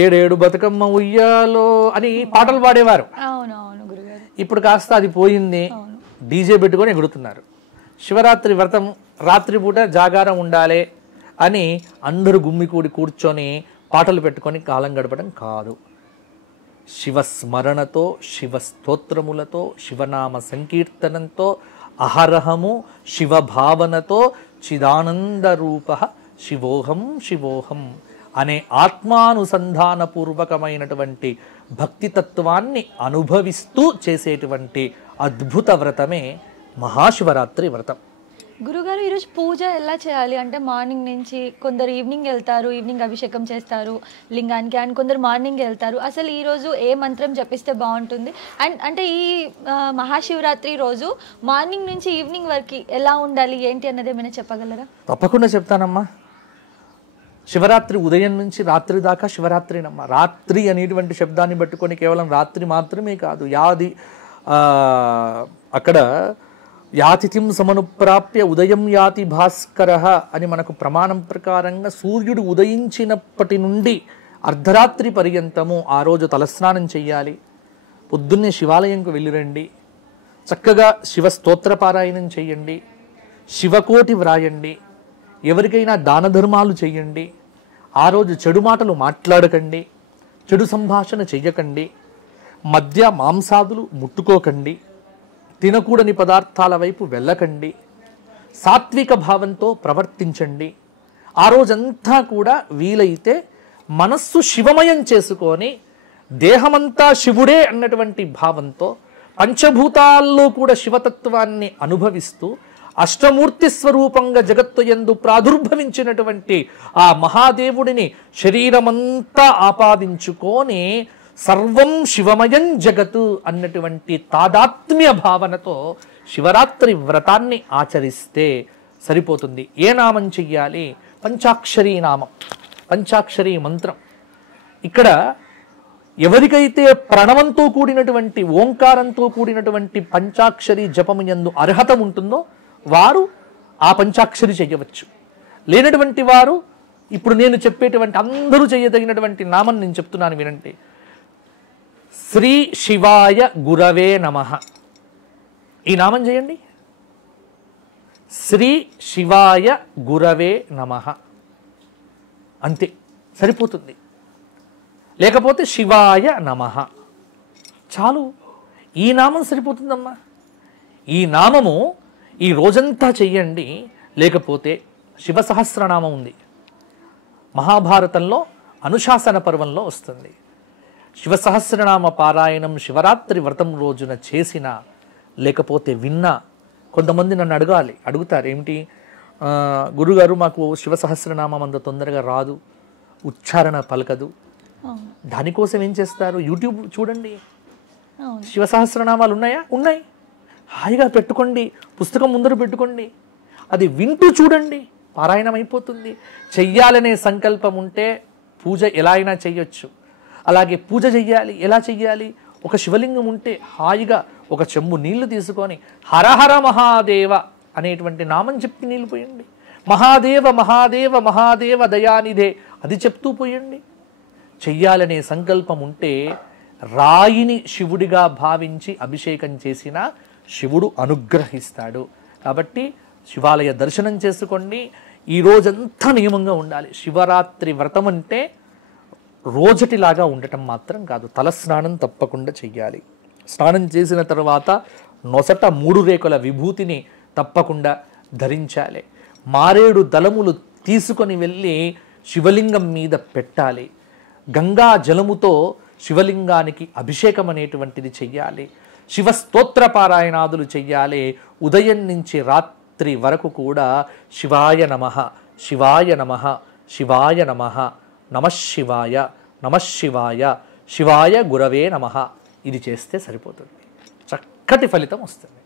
7 బతుకమ్మ ఉయ్యాలో అని పాటలు పాడేవారు. ఇప్పుడు కాస్త అది పోయింది, డీజే పెట్టుకొని ఎగురుతున్నారు. శివరాత్రి వ్రతం రాత్రిపూట జాగారం ఉండాలి అని అందరూ గుమ్మికూడి కూర్చొని పాటలు పెట్టుకొని కాలం గడపడం కాదు. శివస్మరణతో, శివస్తోత్రములతో, శివనామ సంకీర్తనంతో, అహరహము శివభావనతో చిదానంద రూప శివోహం శివోహం అనే ఆత్మానుసంధానపూర్వకమైనటువంటి భక్తితత్వాన్ని అనుభవిస్తూ చేసేటువంటి అద్భుత వ్రతమే మహాశివరాత్రి వ్రతం. గురుగారు, ఈరోజు పూజ ఎలా చేయాలి అంటే, మార్నింగ్ నుంచి కొందరు ఈవినింగ్ వెళ్తారు, ఈవినింగ్ అభిషేకం చేస్తారు లింగానికి, అండ్ కొందరు మార్నింగ్ వెళ్తారు. అసలు ఈరోజు ఏ మంత్రం జపిస్తే బాగుంటుంది? అండ్ అంటే ఈ మహాశివరాత్రి రోజు మార్నింగ్ నుంచి ఈవినింగ్ వరకు ఎలా ఉండాలి ఏంటి అన్నది ఏమైనా చెప్పగలరా? తప్పకుండా చెప్తానమ్మా. శివరాత్రి ఉదయం నుంచి రాత్రి దాకా శివరాత్రినమ్మా. రాత్రి అనేటువంటి శబ్దాన్ని పట్టుకొని కేవలం రాత్రి మాత్రమే కాదు, యాది అక్కడ యాతిథిం సమనుప్రాప్య ఉదయం యాతి భాస్కర అని మనకు ప్రమాణం ప్రకారంగా సూర్యుడు ఉదయించినప్పటి నుండి అర్ధరాత్రి పర్యంతము ఆ రోజు తలస్నానం చెయ్యాలి. పొద్దున్నే శివాలయంకు వెళ్ళిరండి, చక్కగా శివ స్తోత్రపారాయణం చెయ్యండి, శివకోటి వ్రాయండి, ఎవరికైనా దాన ధర్మాలు చెయ్యండి. ఆ రోజు చెడు మాటలు మాట్లాడకండి, చెడు సంభాషణ చెయ్యకండి, మద్య మాంసాదులు ముట్టుకోకండి, తినకూడని పదార్థాల వైపు వెళ్ళకండి, సాత్విక భావంతో ప్రవర్తించండి. ఆ రోజంతా కూడా వీలైతే మనస్సు శివమయం చేసుకొని దేహమంతా శివుడే అన్నటువంటి భావంతో పంచభూతాల్లో కూడా శివతత్వాన్ని అనుభవిస్తూ అష్టమూర్తి స్వరూపంగా జగత్తు యందు ప్రాదుర్భవించినటువంటి ఆ మహాదేవుడిని శరీరమంతా ఆపాదించుకొని సర్వం శివమయం జగతు అన్నటువంటి తాదాత్మ్య భావనతో శివరాత్రి వ్రతాన్ని ఆచరిస్తే సరిపోతుంది. ఏ నామం చెయ్యాలి? పంచాక్షరీ నామం, పంచాక్షరీ మంత్రం. ఇక్కడ ఎవరికైతే ప్రణవంతో కూడినటువంటి ఓంకారంతో కూడినటువంటి పంచాక్షరి జపము యందు అర్హత ఉంటుందో వారు ఆ పంచాక్షరి చెయ్యవచ్చు. లేనటువంటి వారు ఇప్పుడు నేను చెప్పేటువంటి అందరూ చేయదగినటువంటి నామం నేను చెప్తున్నాను వినండి. శ్రీ శివాయ గురవే నమః. ఈ నామం చేయండి. శ్రీ శివాయ గురవే నమః అంతే, సరిపోతుంది. లేకపోతే శివాయ నమః చాలు. ఈ నామం సరిపోతుందమ్మా. ఈ నామము ఈ రోజంతా చెయ్యండి. లేకపోతే శివ సహస్రనామం ఉంది, మహాభారతంలో అనుశాసన పర్వంలో వస్తుంది. శివ సహస్రనామ పారాయణం శివరాత్రి వ్రతం రోజున చేసిన లేకపోతే విన్నా, కొంతమంది నన్ను అడుగుతారు ఏమిటి గురుగారు మాకు శివ సహస్రనామం అంత తొందరగా రాదు, ఉచ్చారణ పలకదు. దానికోసం ఏం చేస్తారు? యూట్యూబ్ చూడండి, శివ సహస్రనామాలు ఉన్నాయా? ఉన్నాయి. హాయిగా పెట్టుకోండి, పుస్తకం ముందర పెట్టుకోండి, అది వింటూ చూడండి, పారాయణం అయిపోతుంది. చెయ్యాలనే సంకల్పం ఉంటే పూజ ఎలా అయినా చెయ్యొచ్చు. అలాగే పూజ చెయ్యాలి, ఎలా చెయ్యాలి? ఒక శివలింగం ఉంటే హాయిగా ఒక చెంబు నీళ్లు తీసుకొని హరహర మహాదేవ అనేటువంటి నామం చెప్పి నీళ్ళు పోయండి. మహాదేవ మహాదేవ మహాదేవ దయానిధే అది చెప్తూ పోయండి. చెయ్యాలనే సంకల్పం ఉంటే రాయిని శివుడిగా భావించి అభిషేకం చేసిన శివుడు అనుగ్రహిస్తాడు. కాబట్టి శివాలయ దర్శనం చేసుకోండి. ఈ రోజంతా నియమంగా ఉండాలి. శివరాత్రి వ్రతం అంటే రోజటిలాగా ఉండటం మాత్రం కాదు, తలస్నానం తప్పకుండా చెయ్యాలి. స్నానం చేసిన తర్వాత నొసట 3 రేకుల విభూతిని తప్పకుండా ధరించాలి. మారేడు దళములు తీసుకొని వెళ్ళి శివలింగం మీద పెట్టాలి. గంగా జలముతో శివలింగానికి అభిషేకం అనేటువంటిది చెయ్యాలి. శివ స్తోత్ర పారాయణాదులు చెయ్యాలి. ఉదయం నుంచి రాత్రి వరకు కూడా శివాయ నమః, శివాయ నమః, శివాయ నమః, నమః శివాయ, నమః శివాయ, శివాయ గురవే నమః ఇది చేస్తే సరిపోతుంది. చక్కటి ఫలితం వస్తుంది.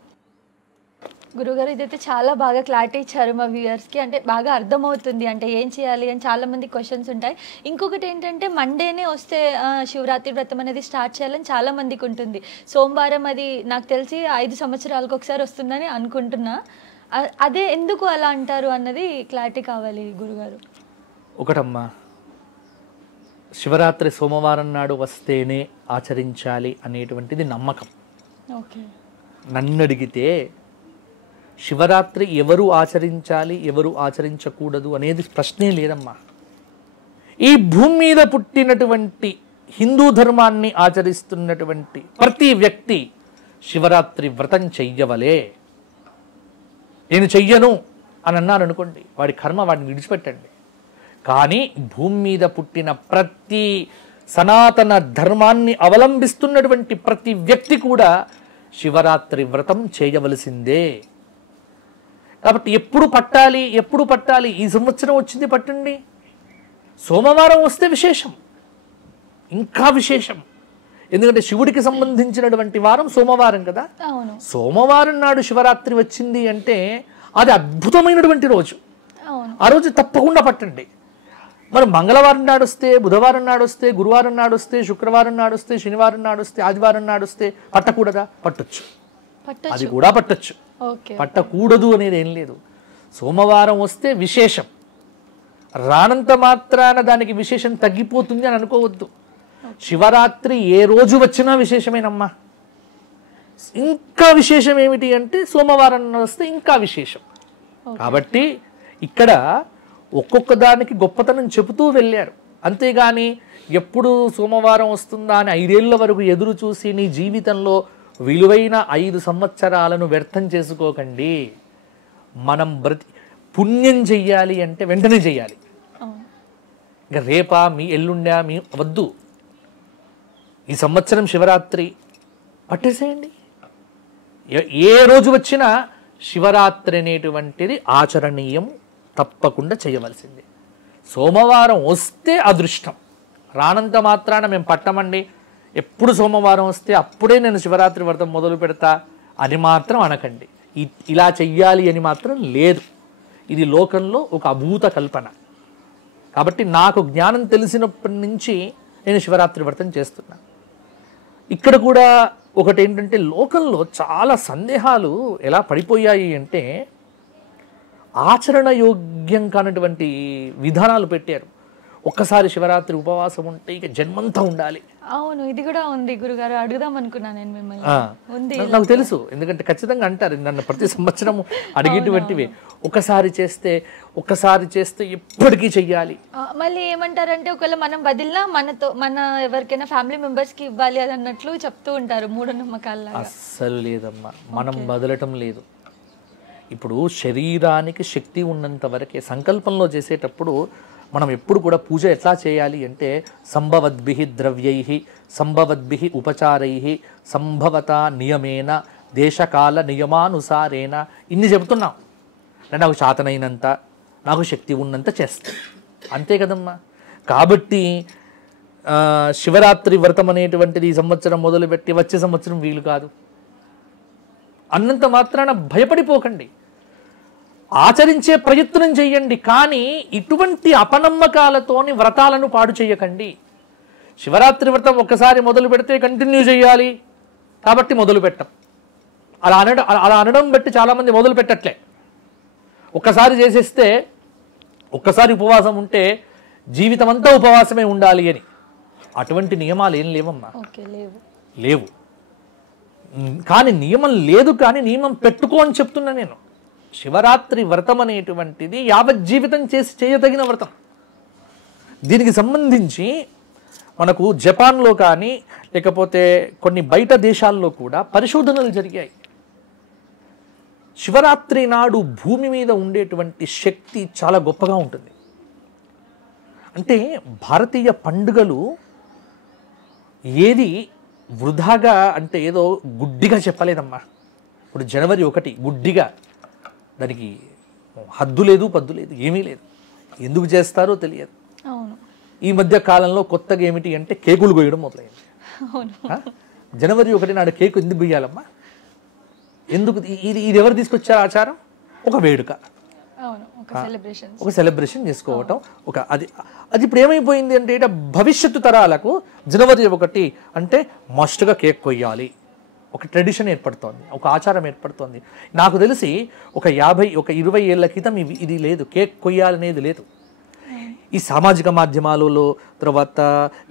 గురుగారు ఇదైతే చాలా బాగా క్లారిటీ ఇచ్చారు మా వ్యూయర్స్కి. అంటే బాగా అర్థమవుతుంది అంటే ఏం చేయాలి అని చాలా మంది క్వశ్చన్స్ ఉంటాయి. ఇంకొకటి ఏంటంటే మండేనే వస్తే శివరాత్రి వ్రతం అనేది స్టార్ట్ చేయాలని చాలా మందికి ఉంటుంది. సోమవారం అది నాకు తెలిసి 5 సంవత్సరాలకు ఒకసారి వస్తుందని అనుకుంటున్నా. అదే ఎందుకు అలా అంటారు అన్నది క్లారిటీ కావాలి గురుగారు. ఒకటమ్మా, శివరాత్రి సోమవారం నాడు వస్తేనే ఆచరించాలి అనేటువంటిది నమ్మకం. ఓకే, నన్ను అడిగితే శివరాత్రి ఎవరు ఆచరించాలి ఎవరు ఆచరించకూడదు అనేది ప్రశ్నే లేదమ్మా. ఈ భూమి మీద పుట్టినటువంటి హిందూ ధర్మాన్ని ఆచరిస్తున్నటువంటి ప్రతి వ్యక్తి శివరాత్రి వ్రతం చెయ్యవలే. నేను చెయ్యను అని అన్నాను అనుకోండి, వాడి కర్మ వాడిని విడిచిపెట్టండి. కానీ భూమి మీద పుట్టిన ప్రతి సనాతన ధర్మాన్ని అవలంబిస్తున్నటువంటి ప్రతి వ్యక్తి కూడా శివరాత్రి వ్రతం చేయవలసిందే. కాబట్టి ఎప్పుడు పట్టాలి? ఈ సంవత్సరం వచ్చింది పట్టండి. సోమవారం వస్తే విశేషం, ఇంకా విశేషం. ఎందుకంటే శివుడికి సంబంధించినటువంటి వారం సోమవారం కదా. సోమవారం నాడు శివరాత్రి వచ్చింది అంటే అది అద్భుతమైనటువంటి రోజు. ఆ రోజు తప్పకుండా పట్టండి. మరి మంగళవారం నాడు వస్తే, బుధవారం నాడు వస్తే, గురువారం నాడు వస్తే, శుక్రవారం నాడు వస్తే, శనివారం నాడు వస్తే, ఆదివారం నాడు వస్తే పట్టకూడదా? పట్టొచ్చు. అది కూడా పట్టొచ్చు, పట్టకూడదు అనేది ఏం లేదు. సోమవారం వస్తే విశేషం, రానంత మాత్రాన దానికి విశేషం తగ్గిపోతుంది అని అనుకోవద్దు. శివరాత్రి ఏ రోజు వచ్చినా విశేషమేనమ్మా. ఇంకా విశేషం ఏమిటి అంటే సోమవారం వస్తే ఇంకా విశేషం. కాబట్టి ఇక్కడ ఒక్కొక్క దానికి గొప్పతనం చెబుతూ వెళ్ళారు. అంతేగాని ఎప్పుడు సోమవారం వస్తుందా అని 5 ఏళ్ల వరకు ఎదురు చూసి నీ జీవితంలో విలువైన 5 సంవత్సరాలను వ్యర్థం చేసుకోకండి. మనం పుణ్యం చెయ్యాలి అంటే వెంటనే చెయ్యాలి. ఇంకా రేపా మీ ఎల్లుండా మీ వద్దు. ఈ సంవత్సరం శివరాత్రి పట్టేసేయండి. ఏ రోజు వచ్చినా శివరాత్రి అనేటువంటిది ఆచరణీయం, తప్పకుండా చేయవలసింది. సోమవారం వస్తే అదృష్టం, రానంత మాత్రాన మేము పట్టమండి, ఎప్పుడు సోమవారం వస్తే అప్పుడే నేను శివరాత్రి వ్రతం మొదలు పెడతా అని మాత్రం అనకండి. ఇలా చెయ్యాలి అని మాత్రం లేదు. ఇది లోకంలో ఒక అభూత కల్పన. కాబట్టి నాకు జ్ఞానం తెలిసినప్పటి నుంచి నేను శివరాత్రి వ్రతం చేస్తున్నా. ఇక్కడ కూడా ఒకటి ఏంటంటే లోకంలో చాలా సందేహాలు ఎలా పడిపోయాయి అంటే ఆచరణ యోగ్యం కానటువంటి విధానాలు పెట్టారు. ఒక్కసారి శివరాత్రి ఉపవాసం ఉంటే ఇక జన్మంతా ఉండాలి. అవును, ఇది కూడా ఉంది గురుగారు, అడుగుదాం అనుకున్నా నేను మిమ్మల్ని. నాకు తెలుసు, ఎందుకంటే ఖచ్చితంగా అంటారు నన్ను ప్రతి సంవత్సరం అడిగేటువంటివి. ఒకసారి చేస్తే ఎప్పటికీ చెయ్యాలి. మళ్ళీ ఏమంటారంటే ఒకవేళ మనం వదిలినా మన ఎవరికైనా ఫ్యామిలీ మెంబర్స్ కి ఇవ్వాలి అది అన్నట్లు చెప్తూ ఉంటారు మూఢనమ్మకాలు. అస్సలు లేదమ్మా, మనం వదలటం లేదు. ఇప్పుడు శరీరానికి శక్తి ఉన్నంత వరకే. సంకల్పంలో చేసేటప్పుడు మనం ఎప్పుడు కూడా పూజ ఎట్లా చేయాలి అంటే సంభవద్భిః ద్రవ్యైః సంభవద్భిః ఉపచారైః సంభవత నియమేన దేశకాల నియమానుసారేణ ఇన్ని చెబుతున్నాం. అంటే నాకు శాతనైనంత, నాకు శక్తి ఉన్నంత చేస్తాను, అంతే కదమ్మా. కాబట్టి శివరాత్రి వ్రతం అనేటువంటిది ఈ సంవత్సరం మొదలుపెట్టి వచ్చే సంవత్సరం వీలు కాదు అన్నంత మాత్రాన భయపడిపోకండి. ఆచరించే ప్రయత్నం చెయ్యండి, కానీ ఇటువంటి అపనమ్మకాలతోని వ్రతాలను పాడు చేయకండి. శివరాత్రి వ్రతం ఒక్కసారి మొదలు పెడితే కంటిన్యూ చేయాలి కాబట్టి మొదలు పెట్టం. అలా అనడం బట్టి చాలామంది మొదలు పెట్టట్లే. ఒక్కసారి చేసేస్తే, ఒక్కసారి ఉపవాసం ఉంటే జీవితం అంతా ఉపవాసమే ఉండాలి అని అటువంటి నియమాలు ఏం లేవమ్మా, లేవు. కానీ నియమం లేదు, కానీ నియమం పెట్టుకో అని చెప్తున్నా నేను. శివరాత్రి వ్రతం అనేటువంటిది యావజ్జీవితం చేయదగిన వ్రతం. దీనికి సంబంధించి మనకు జపాన్లో కానీ లేకపోతే కొన్ని బయట దేశాల్లో కూడా పరిశోధనలు జరిగాయి. శివరాత్రి నాడు భూమి మీద ఉండేటువంటి శక్తి చాలా గొప్పగా ఉంటుంది. అంటే భారతీయ పండుగలు ఏది వృధాగా అంటే ఏదో గుడ్డిగా చెప్పలేదమ్మా. ఇప్పుడు జనవరి 1 గుడ్డిగా, దానికి హద్దు లేదు, పద్దు లేదు, ఏమీ లేదు. ఎందుకు చేస్తారో తెలియదు. ఈ మధ్య కాలంలో కొత్తగా ఏమిటి అంటే కేకులు కొయ్యడం మొదలైంది. జనవరి 1 నాడు కేకు ఎందుకు కొయ్యాలమ్మా? ఎందుకు? ఇది ఎవరు తీసుకొచ్చారు ఆచారం? ఒక వేడుక, ఒక సెలబ్రేషన్ చేసుకోవటం. అది ఇప్పుడు ఏమైపోయింది అంటే భవిష్యత్తు తరాలకు జనవరి 1 అంటే మస్ట్గా కేక్ కొయ్యాలి, ఒక ట్రెడిషన్ ఏర్పడుతోంది, ఒక ఆచారం ఏర్పడుతోంది. నాకు తెలిసి ఒక 20 ఏళ్ల క్రితం ఇది లేదు, కేక్ కొయ్యాలనేది లేదు. ఈ సామాజిక మాధ్యమాలలో తర్వాత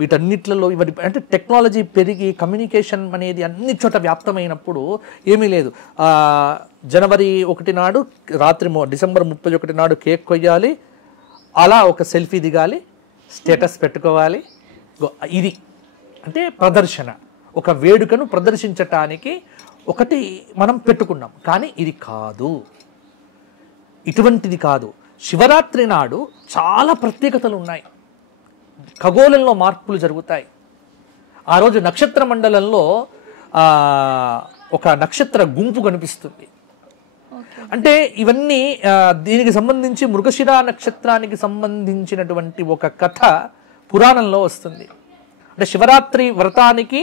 వీటన్నిట్లలో ఇవన్నీ అంటే టెక్నాలజీ పెరిగి కమ్యూనికేషన్ అనేది అన్ని చోట వ్యాప్తమైనప్పుడు ఏమీ లేదు. జనవరి 1 నాడు రాత్రి డిసెంబర్ 31 నాడు కేక్ కొయ్యాలి, అలా ఒక సెల్ఫీ దిగాలి, స్టేటస్ పెట్టుకోవాలి. ఇది అంటే ప్రదర్శన, ఒక వేడుకను ప్రదర్శించటానికి ఒకటి మనం పెట్టుకున్నాం. కానీ ఇది కాదు, ఇటువంటిది కాదు. శివరాత్రి నాడు చాలా ప్రత్యేకతలు ఉన్నాయి. ఖగోళంలో మార్పులు జరుగుతాయి. ఆ రోజు నక్షత్ర మండలంలో ఒక నక్షత్ర గుంపు కనిపిస్తుంది. అంటే ఇవన్నీ దీనికి సంబంధించి మృగశిర నక్షత్రానికి సంబంధించినటువంటి ఒక కథ పురాణంలో వస్తుంది. అంటే శివరాత్రి వ్రతానికి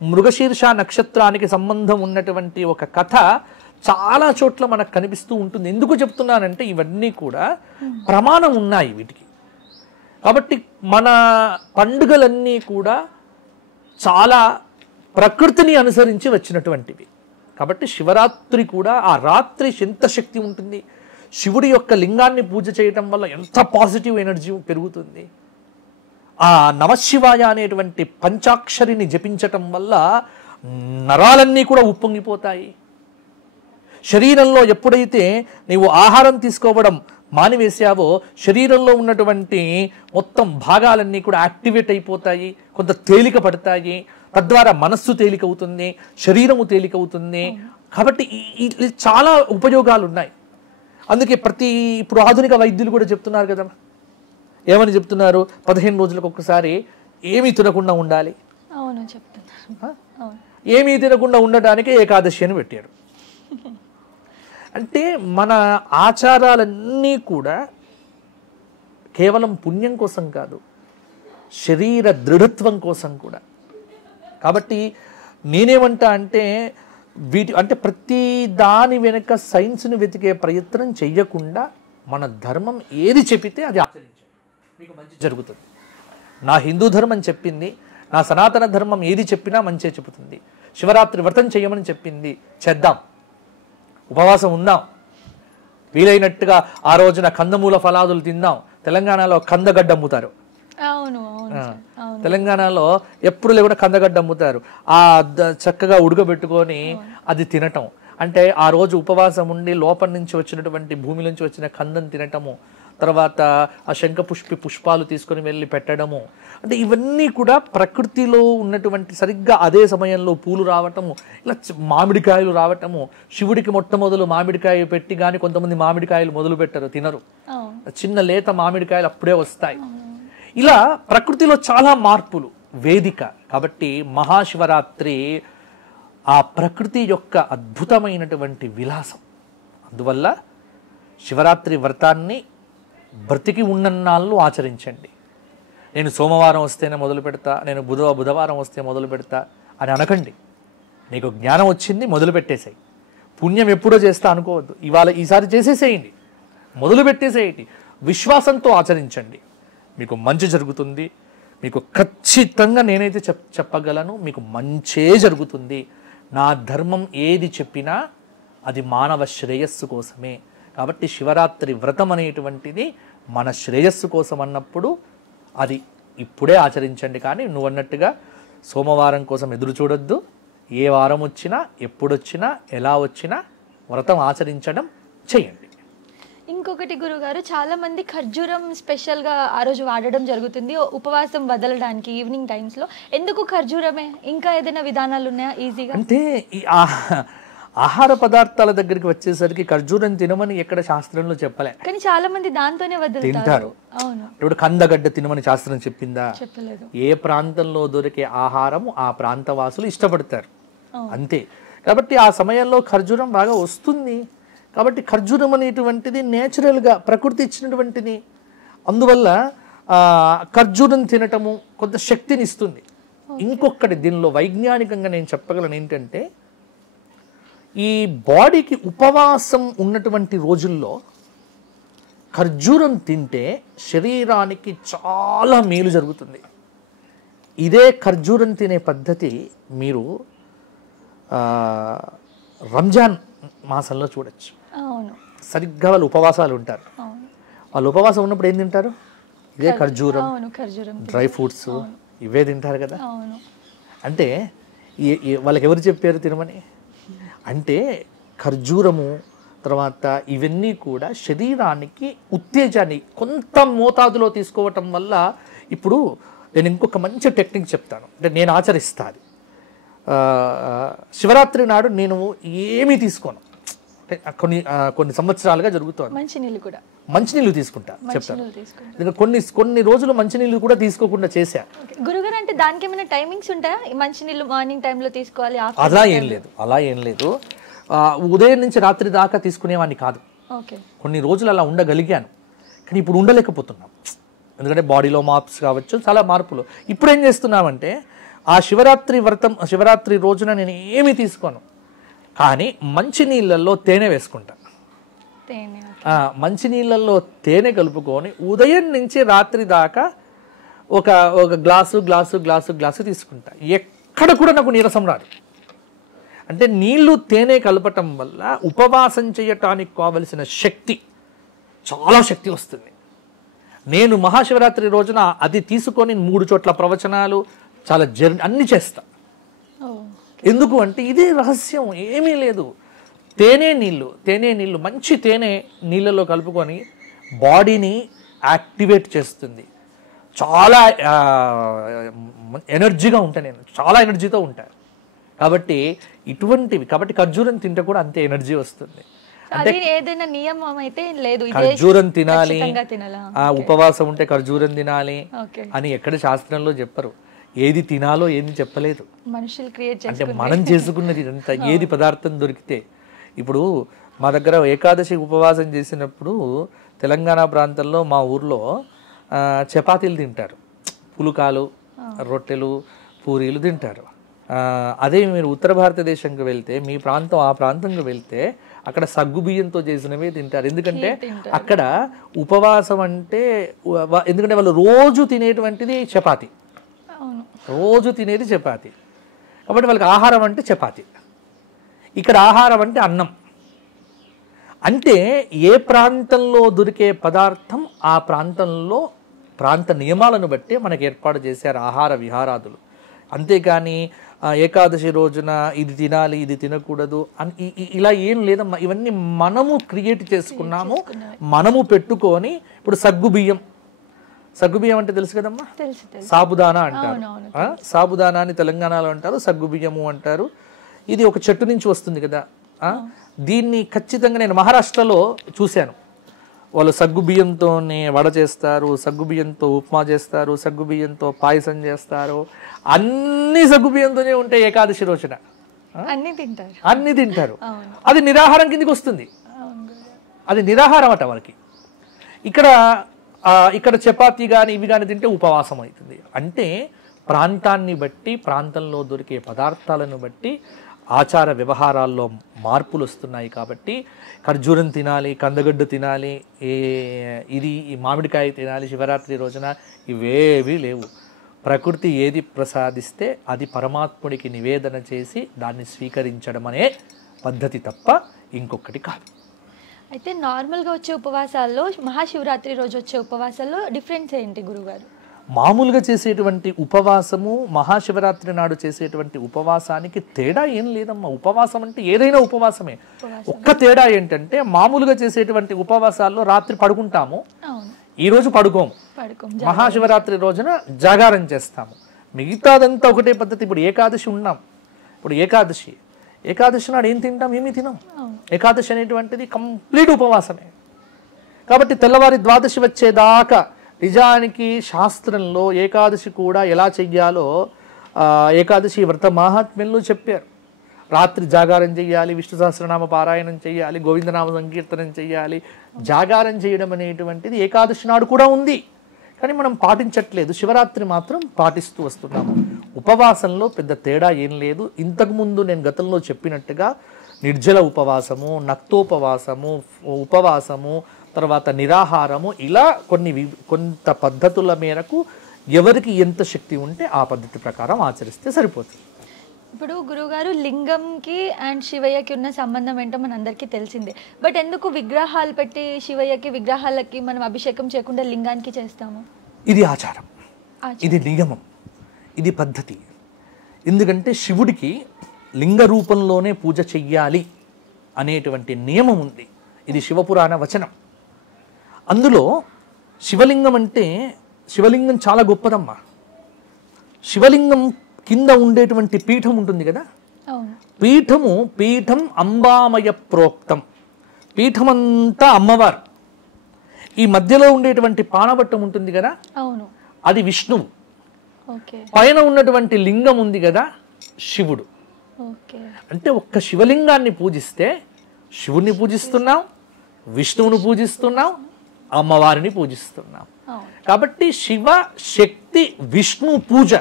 మృగశీర్ష నక్షత్రానికి సంబంధం ఉన్నటువంటి ఒక కథ చాలా చోట్ల మనకు కనిపిస్తూ ఉంటుంది. ఎందుకు చెప్తున్నానంటే ఇవన్నీ కూడా ప్రమాణం ఉన్నాయి వీటికి. కాబట్టి మన పండుగలన్నీ కూడా చాలా ప్రకృతిని అనుసరించి వచ్చినటువంటివి. కాబట్టి శివరాత్రి కూడా ఆ రాత్రి ఎంత శక్తి ఉంటుంది, శివుడి యొక్క లింగాన్ని పూజ చేయటం వల్ల ఎంత పాజిటివ్ ఎనర్జీ పెరుగుతుంది. ఆ నమశివాయ అనేటువంటి పంచాక్షరిని జపించటం వల్ల నరాలన్నీ కూడా ఉప్పొంగిపోతాయి. శరీరంలో ఎప్పుడైతే నీవు ఆహారం తీసుకోవడం మానివేశావో శరీరంలో ఉన్నటువంటి మొత్తం భాగాలన్నీ కూడా యాక్టివేట్ అయిపోతాయి, కొంత తేలిక పడతాయి. తద్వారా మనస్సు తేలికవుతుంది, శరీరము తేలికవుతుంది. కాబట్టి చాలా ఉపయోగాలు ఉన్నాయి. అందుకే ఇప్పుడు ఆధునిక వైద్యులు కూడా చెప్తున్నారు కదా, ఏమని చెప్తున్నారు, 15 రోజులకు ఒక్కసారి ఏమీ తినకుండా ఉండాలి. అవును చెప్తున్నారు. ఏమీ తినకుండా ఉండటానికి ఏకాదశి అని పెట్టాడు. అంటే మన ఆచారాలన్నీ కూడా కేవలం పుణ్యం కోసం కాదు, శరీర దృఢత్వం కోసం కూడా. కాబట్టి నేనేమంటా అంటే అంటే ప్రతి దాని వెనుక సైన్స్ని వెతికే ప్రయత్నం చెయ్యకుండా మన ధర్మం ఏది చెప్పితే అది ఆచరించండి, మీకు మంచి జరుగుతుంది. నా హిందూ ధర్మం చెప్పింది, నా సనాతన ధర్మం ఏది చెప్పినా మంచే చెబుతుంది. శివరాత్రి వ్రతం చేయమని చెప్పింది, చేద్దాం. ఉపవాసం ఉందాం, వీలైనట్టుగా ఆ రోజున కందమూల ఫలాదులు తిందాం. తెలంగాణలో కందగడ్డ అమ్ముతారు. తెలంగాణలో ఎప్పుడు లేకుండా కందగడ్డ అమ్ముతారు. ఆ చక్కగా ఉడకబెట్టుకొని అది తినటం, అంటే ఆ రోజు ఉపవాసం ఉండి లోపల నుంచి వచ్చినటువంటి భూమి నుంచి వచ్చిన కందం తినటము, తర్వాత ఆ పుష్పాలు తీసుకొని వెళ్ళి పెట్టడము. అంటే ఇవన్నీ కూడా ప్రకృతిలో ఉన్నటువంటి సరిగ్గా అదే సమయంలో పూలు రావటము, ఇలా మామిడికాయలు రావటము. శివుడికి మొట్టమొదలు మామిడికాయ పెట్టి కానీ కొంతమంది మామిడికాయలు మొదలు పెట్టరు, తినరు. చిన్న లేత మామిడికాయలు అప్పుడే వస్తాయి. ఇలా ప్రకృతిలో చాలా మార్పులు వేదిక. కాబట్టి మహాశివరాత్రి ఆ ప్రకృతి యొక్క అద్భుతమైనటువంటి విలాసం. అందువల్ల శివరాత్రి వ్రతాన్ని బ్రతికి ఉన్నన్నాళ్ళు ఆచరించండి. నేను సోమవారం వస్తేనే మొదలు పెడతా, నేను బుధవారం వస్తే మొదలు పెడతా అని అనకండి. నీకు జ్ఞానం వచ్చింది, మొదలు పెట్టేసేయి. పుణ్యం ఎప్పుడో చేస్తా అనుకోవద్దు, ఈసారి చేసేసేయండి, మొదలు పెట్టేసేయండి. విశ్వాసంతో ఆచరించండి, మీకు మంచి జరుగుతుంది. మీకు ఖచ్చితంగా నేనైతే చెప్పగలను, మీకు మంచే జరుగుతుంది. నా ధర్మం ఏది చెప్పినా అది మానవ శ్రేయస్సు కోసమే. కాబట్టి శివరాత్రి వ్రతం అనేటువంటిది మన శ్రేయస్సు కోసం అన్నప్పుడు అది ఇప్పుడే ఆచరించండి. కానీ నువ్వు అన్నట్టుగా సోమవారం కోసం ఎదురు చూడొద్దు. ఏ వారం వచ్చినా, ఎప్పుడొచ్చినా, ఎలా వచ్చినా వ్రతం ఆచరించడం చేయండి. ఇంకొకటి గురుగారు, చాలా మంది ఖర్జూరం స్పెషల్గా ఆ రోజు వాడడం జరుగుతుంది ఉపవాసం వదలడానికి ఈవినింగ్ టైమ్స్లో. ఎందుకు ఖర్జూరమే? ఇంకా ఏదైనా విధానాలు ఉన్నాయా ఈజీగా? అంటే ఈ ఆహార పదార్థాల దగ్గరికి వచ్చేసరికి ఖర్జూరం తినమని ఎక్కడ శాస్త్రంలో చెప్పలే, కానీ చాలా మంది దాంతోనే తింటారు. ఇప్పుడు కందగడ్డ తినమని శాస్త్రం చెప్పిందా? చెప్పలేదు. ఏ ప్రాంతంలో దొరికే ఆహారం ఆ ప్రాంత వాసులు ఇష్టపడతారు, అంతే. కాబట్టి ఆ సమయంలో ఖర్జూరం బాగా వస్తుంది. కాబట్టి ఖర్జూరం అనేటువంటిది నేచురల్గా ప్రకృతి ఇచ్చినటువంటిది. అందువల్ల ఖర్జూరం తినటము కొంత శక్తిని ఇస్తుంది. ఇంకొకటి దీనిలో వైజ్ఞానికంగా నేను చెప్పగలను ఏంటంటే, ఈ బాడీకి ఉపవాసం ఉన్నటువంటి రోజుల్లో ఖర్జూరం తింటే శరీరానికి చాలా మేలు జరుగుతుంది. ఇదే ఖర్జూరం తినే పద్ధతి మీరు రంజాన్ మాసంలో చూడొచ్చు. సరిగ్గా వాళ్ళు ఉపవాసాలు ఉంటారు. వాళ్ళు ఉపవాసం ఉన్నప్పుడు ఏం తింటారు? ఇదే ఖర్జూరం, డ్రై ఫ్రూట్స్ ఇవే తింటారు కదా. అంటే వాళ్ళకి ఎవరు చెప్పారు తినమని? అంటే ఖర్జూరము తర్వాత ఇవన్నీ కూడా శరీరానికి ఉత్తేజాన్ని కొంత మోతాదులో తీసుకోవటం వల్ల. ఇప్పుడు నేను ఇంకొక మంచి టెక్నిక్ చెప్తాను, అంటే నేను ఆచరిస్తాను. శివరాత్రి నాడు నేను ఏమీ తీసుకోను, కొన్ని సంవత్సరాలుగా జరుగుతుంది. మంచినీళ్ళు తీసుకుంటా చెప్తాను. కొన్ని రోజులు మంచినీళ్ళు కూడా తీసుకోకుండా చేశా. గురుగారు, అంటే దానికి ఏమైనా టైమింగ్స్ ఉంటాయా? మంచినీళ్ళు మార్నింగ్ టైంలో తీసుకోవాలి? అలా ఏం లేదు. ఉదయం నుంచి రాత్రి దాకా తీసుకునేవాడిని కాదు. కొన్ని రోజులు అలా ఉండగలిగాను, కానీ ఇప్పుడు ఉండలేకపోతున్నాం. ఎందుకంటే బాడీలో మార్ప్స్ కావచ్చు, చాలా మార్పులు. ఇప్పుడు ఏం చేస్తున్నామంటే, ఆ శివరాత్రి రోజున నేను ఏమీ తీసుకోను, కానీ మంచినీళ్ళల్లో తేనె వేసుకుంటా. మంచినీళ్ళల్లో తేనె కలుపుకొని ఉదయం నుంచి రాత్రి దాకా ఒక గ్లాసు తీసుకుంటా. ఎక్కడ కూడా నాకు నీరసం రాదు. అంటే నీళ్లు తేనె కలపటం వల్ల ఉపవాసం చేయటానికి కావలసిన శక్తి, చాలా శక్తి వస్తుంది. నేను మహాశివరాత్రి రోజున అది తీసుకొని 3 చోట్ల ప్రవచనాలు చాలా అన్ని చేస్తా. ఎందుకు అంటే ఇదే రహస్యం, ఏమీ లేదు. తేనె నీళ్ళు మంచి తేనె నీళ్ళలో కలుపుకొని బాడీని యాక్టివేట్ చేస్తుంది. చాలా ఎనర్జీగా ఉంటాను, నేను చాలా ఎనర్జీతో ఉంటాను. కాబట్టి ఇటువంటివి, కాబట్టి ఖర్జూరం తింటే కూడా అంతే ఎనర్జీ వస్తుంది. అది ఏదైనా నియమం అయితే లేదు, ఖర్జూరం తినాలి, ఉపవాసం ఉంటే ఖర్జూరం తినాలి అని ఎక్కడ శాస్త్రంలో చెప్పరు. ఏది తినాలో ఏది చెప్పలేదు. మనుషులు క్రియేట్ అంటే మనం చేసుకున్నది ఇదంతా. ఏది పదార్థం దొరికితే, ఇప్పుడు మా దగ్గర ఏకాదశి ఉపవాసం చేసినప్పుడు తెలంగాణ ప్రాంతంలో మా ఊర్లో చపాతీలు తింటారు, పులుకాలు, రొట్టెలు, పూరీలు తింటారు. అదే మీరు ఉత్తర భారతదేశంకి వెళ్తే, మీ ప్రాంతం ఆ ప్రాంతంకి వెళ్తే అక్కడ సగ్గు బియ్యంతో చేసినవే తింటారు. ఎందుకంటే అక్కడ ఉపవాసం అంటే, ఎందుకంటే వాళ్ళు రోజు తినేటువంటిది చపాతి, రోజు తినేది చపాతి. కాబట్టి వాళ్ళకి ఆహారం అంటే చపాతి, ఇక్కడ ఆహారం అంటే అన్నం. అంటే ఏ ప్రాంతంలో దొరికే పదార్థం ఆ ప్రాంతంలో ప్రాంత నియమాలను బట్టి మనకు ఏర్పాటు చేశారు ఆహార విహారాదులు. అంతేకాని ఏకాదశి రోజున ఇది తినాలి, ఇది తినకూడదు అని ఇలా ఏం లేదమ్మా. ఇవన్నీ మనము క్రియేట్ చేసుకున్నాము, మనము పెట్టుకొని. ఇప్పుడు సగ్గు బియ్యం అంటే తెలుసు కదమ్మా, సాబుదానా అంటారు. సాబుదానా అని తెలంగాణలో అంటారు, సగ్గు బియ్యము అంటారు. ఇది ఒక చెట్టు నుంచి వస్తుంది కదా. దీన్ని ఖచ్చితంగా నేను మహారాష్ట్రలో చూశాను. వాళ్ళు సగ్గు బియ్యంతోనే వడ చేస్తారు, సగ్గు బియ్యంతో ఉప్మా చేస్తారు, సగ్గు బియ్యంతో పాయసం చేస్తారు. అన్ని సగ్గు బియ్యంతోనే ఉంటాయి ఏకాదశి రోజున, అన్ని తింటారు. అది నిరాహారం కిందకి వస్తుంది, అది నిరాహారం అట వాళ్ళకి. ఇక్కడ చపాతీ కానీ ఇవి కానీ తింటే ఉపవాసం అవుతుంది. అంటే ప్రాంతాన్ని బట్టి, ప్రాంతంలో దొరికే పదార్థాలను బట్టి ఆచార వ్యవహారాల్లో మార్పులు వస్తున్నాయి. కాబట్టి ఖర్జూరం తినాలి, కందగడ్డ తినాలి, ఈ మామిడికాయ తినాలి శివరాత్రి రోజున, ఇవేవి లేవు. ప్రకృతి ఏది ప్రసాదిస్తే అది పరమాత్ముడికి నివేదన చేసి దాన్ని స్వీకరించడం అనే పద్ధతి తప్ప ఇంకొకటి కాదు. అయితే నార్మల్గా వచ్చే ఉపవాసాల్లో, మహాశివరాత్రి రోజు వచ్చే ఉపవాసాల్లో డిఫరెన్స్ ఏంటి గురుగారు? మామూలుగా చేసేటువంటి ఉపవాసము, మహాశివరాత్రి నాడు చేసేటువంటి ఉపవాసానికి తేడా ఏం లేదమ్మా. ఉపవాసం అంటే ఏదైనా ఉపవాసమే. ఒక్క తేడా ఏంటంటే, మామూలుగా చేసేటువంటి ఉపవాసాల్లో రాత్రి పడుకుంటాము, ఈరోజు పడుకోము. మహాశివరాత్రి రోజున జాగారం చేస్తాము. మిగతాదంతా ఒకటే పద్ధతి. ఇప్పుడు ఏకాదశి ఉన్నాం, ఇప్పుడు ఏకాదశి నాడు ఏం తింటాం? ఏమీ తినాం. ఏకాదశి అనేటువంటిది కంప్లీట్ ఉపవాసమే. కాబట్టి తెల్లవారి ద్వాదశి వచ్చేదాకా నిజానికి శాస్త్రంలో ఏకాదశి కూడా ఎలా చెయ్యాలో ఏకాదశి వ్రత మహాత్మ్యంలో చెప్పారు. రాత్రి జాగారం చెయ్యాలి, విష్ణు సహస్రనామ పారాయణం చెయ్యాలి, గోవిందనామ సంకీర్తనం చెయ్యాలి. జాగారం చేయడం అనేటువంటిది ఏకాదశి నాడు కూడా ఉంది, కానీ మనం పాటించట్లేదు. శివరాత్రి మాత్రం పాటిస్తూ వస్తున్నాము. ఉపవాసంలో పెద్ద తేడా ఏం లేదు. ఇంతకుముందు నేను గతంలో చెప్పినట్టుగా నిర్జల ఉపవాసము, నక్తోపవాసము, ఉపవాసము, తర్వాత నిరాహారము, ఇలా కొంత పద్ధతుల మేరకు ఎవరికి ఎంత శక్తి ఉంటే ఆ పద్ధతి ప్రకారం ఆచరిస్తే సరిపోతుంది. ఇప్పుడు గురుగారు, లింగంకి అండ్ శివయ్యకి ఉన్న సంబంధం ఏంటో మనందరికీ తెలిసిందే. బట్ ఎందుకు విగ్రహాలు పెట్టి శివయ్యకి, విగ్రహాలకి మనం అభిషేకం చేయకుండా లింగానికి చేస్తాము? ఇది ఆచారం, ఇది నియమం, ఇది పద్ధతి. ఎందుకంటే శివుడికి లింగ రూపంలోనే పూజ చెయ్యాలి అనేటువంటి నియమం ఉంది. ఇది శివపురాణ వచనం. అందులో శివలింగం అంటే, శివలింగం చాలా గొప్పదమ్మా. శివలింగం కింద ఉండేటువంటి పీఠం ఉంటుంది కదా, పీఠం అంబామయ ప్రోక్తం. పీఠమంతా అమ్మవారు. ఈ మధ్యలో ఉండేటువంటి పానవట్టం ఉంటుంది కదా, అది విష్ణువు. పైన ఉన్నటువంటి లింగం ఉంది కదా, శివుడు. అంటే ఒక్క శివలింగాన్ని పూజిస్తే శివుణ్ణి పూజిస్తున్నాం, విష్ణువును పూజిస్తున్నాం, అమ్మవారిని పూజిస్తున్నాం. కాబట్టి శివ, శక్తి, విష్ణు పూజ,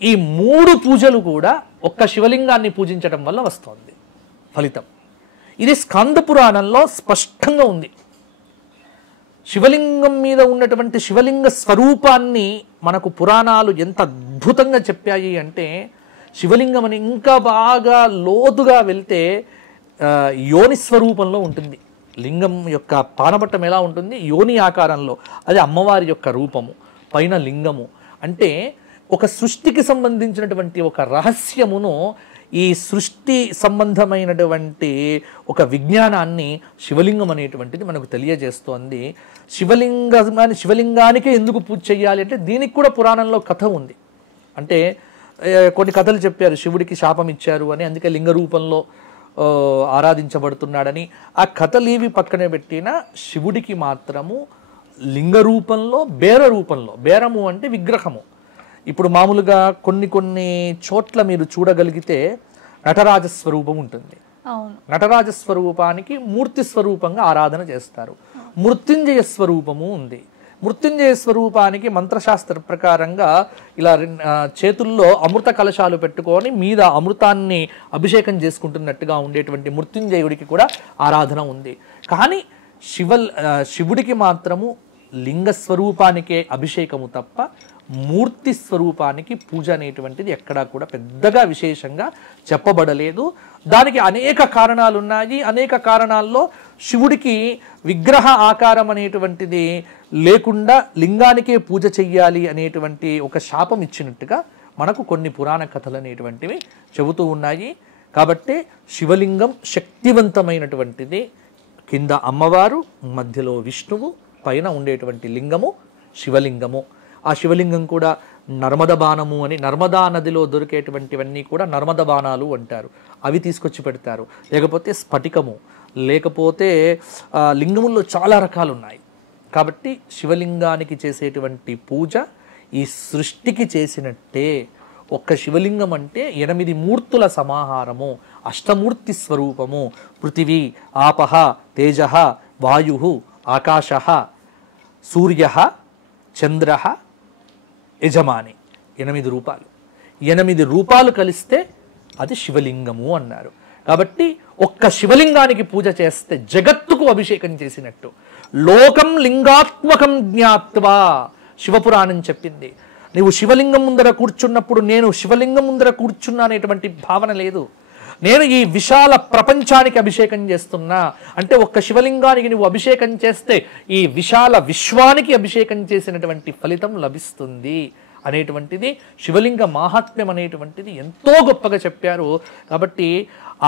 ఈ 3 పూజలు కూడా ఒక్క శివలింగాన్ని పూజించడం వల్ల వస్తుంది ఫలితం. ఇది స్కంద పురాణంలో స్పష్టంగా ఉంది. శివలింగం మీద ఉన్నటువంటి శివలింగ స్వరూపాన్ని మనకు పురాణాలు ఎంత అద్భుతంగా చెప్పాయి అంటే, శివలింగం అని ఇంకా బాగా లోతుగా వెళ్తే యోని స్వరూపంలో ఉంటుంది. లింగం యొక్క పానపట్టం ఎలా ఉంటుంది, యోని ఆకారంలో. అది అమ్మవారి యొక్క రూపము, పైన లింగము. అంటే ఒక సృష్టికి సంబంధించినటువంటి ఒక రహస్యమును, ఈ సృష్టి సంబంధమైనటువంటి ఒక విజ్ఞానాన్ని శివలింగం అనేటువంటిది మనకు తెలియజేస్తోంది. శివలింగానికే ఎందుకు పూజ చేయాలి అంటే దీనికి కూడా పురాణంలో కథ ఉంది. అంటే కొన్ని కథలు చెప్పారు, శివుడికి శాపం ఇచ్చారు అని, అందుకే లింగ రూపంలో ఆరాధించబడుతున్నాడని. ఆ కథలేవి పక్కనే పెట్టినా శివుడికి మాత్రము లింగ రూపంలో, బేర రూపంలో, బేరము అంటే విగ్రహము. ఇప్పుడు మామూలుగా కొన్ని చోట్ల మీరు చూడగలిగితే నటరాజ స్వరూపం ఉంటుంది. నటరాజ స్వరూపానికి మూర్తి స్వరూపంగా ఆరాధన చేస్తారు. మృత్యుంజయ స్వరూపము ఉంది. మృత్యుంజయ స్వరూపానికి మంత్రశాస్త్ర ప్రకారంగా ఇలా చేతుల్లో అమృత కలశాలు పెట్టుకొని మీద అమృతాన్ని అభిషేకం చేసుకుంటున్నట్టుగా ఉండేటువంటి మృత్యుంజయుడికి కూడా ఆరాధన ఉంది. కానీ శివుడికి మాత్రము లింగ స్వరూపానికే అభిషేకము తప్ప మూర్తి స్వరూపానికి పూజ అనేటువంటిది ఎక్కడా కూడా పెద్దగా విశేషంగా చెప్పబడలేదు. దానికి అనేక కారణాలు ఉన్నాయి. అనేక కారణాల్లో శివుడికి విగ్రహ ఆకారం అనేటువంటిది లేకుండా లింగానికే పూజ చెయ్యాలి అనేటువంటి ఒక శాపం ఇచ్చినట్టుగా మనకు కొన్ని పురాణ కథలు అనేటువంటివి చెబుతూ ఉన్నాయి. కాబట్టి శివలింగం శక్తివంతమైనటువంటిది. కింద అమ్మవారు, మధ్యలో విష్ణువు, పైన ఉండేటువంటి లింగము శివలింగము. ఆ శివలింగం కూడా నర్మద బాణము అని, నర్మదా నదిలో దొరికేటువంటివన్నీ కూడా నర్మద బాణాలు అంటారు. అవి తీసుకొచ్చి పెడతారు. లేకపోతే స్ఫటికము, లేకపోతే లింగముల్లో చాలా రకాలు ఉన్నాయి. కాబట్టి శివలింగానికి చేసేటువంటి పూజ ఈ సృష్టికి చేసినట్టే. ఒక్క శివలింగం అంటే 8 మూర్తుల సమాహారము, అష్టమూర్తి స్వరూపము. పృథివీ, ఆపహ, తేజ, వాయు, ఆకాశ, సూర్య, చంద్ర, యజమాని. 8 రూపాలు. 8 రూపాలు కలిస్తే అది శివలింగము అన్నారు. కాబట్టి ఒక్క శివలింగానికి పూజ చేస్తే జగత్తుకు అభిషేకం చేసినట్టు. లోకం లింగాత్మకం జ్ఞాత్వా శివపురాణం చెప్పింది. నీవు శివలింగం ముందర కూర్చున్నప్పుడు నేను శివలింగం ముందర కూర్చున్నా అనేటువంటి భావన లేదు. నేను ఈ విశాల ప్రపంచానికి అభిషేకం చేస్తున్నా అంటే ఒక్క శివలింగానికి నువ్వు అభిషేకం చేస్తే ఈ విశాల విశ్వానికి అభిషేకం చేసినటువంటి ఫలితం లభిస్తుంది అనేటువంటిది శివలింగ మాహాత్మ్యం అనేటువంటిది ఎంతో గొప్పగా చెప్పారు. కాబట్టి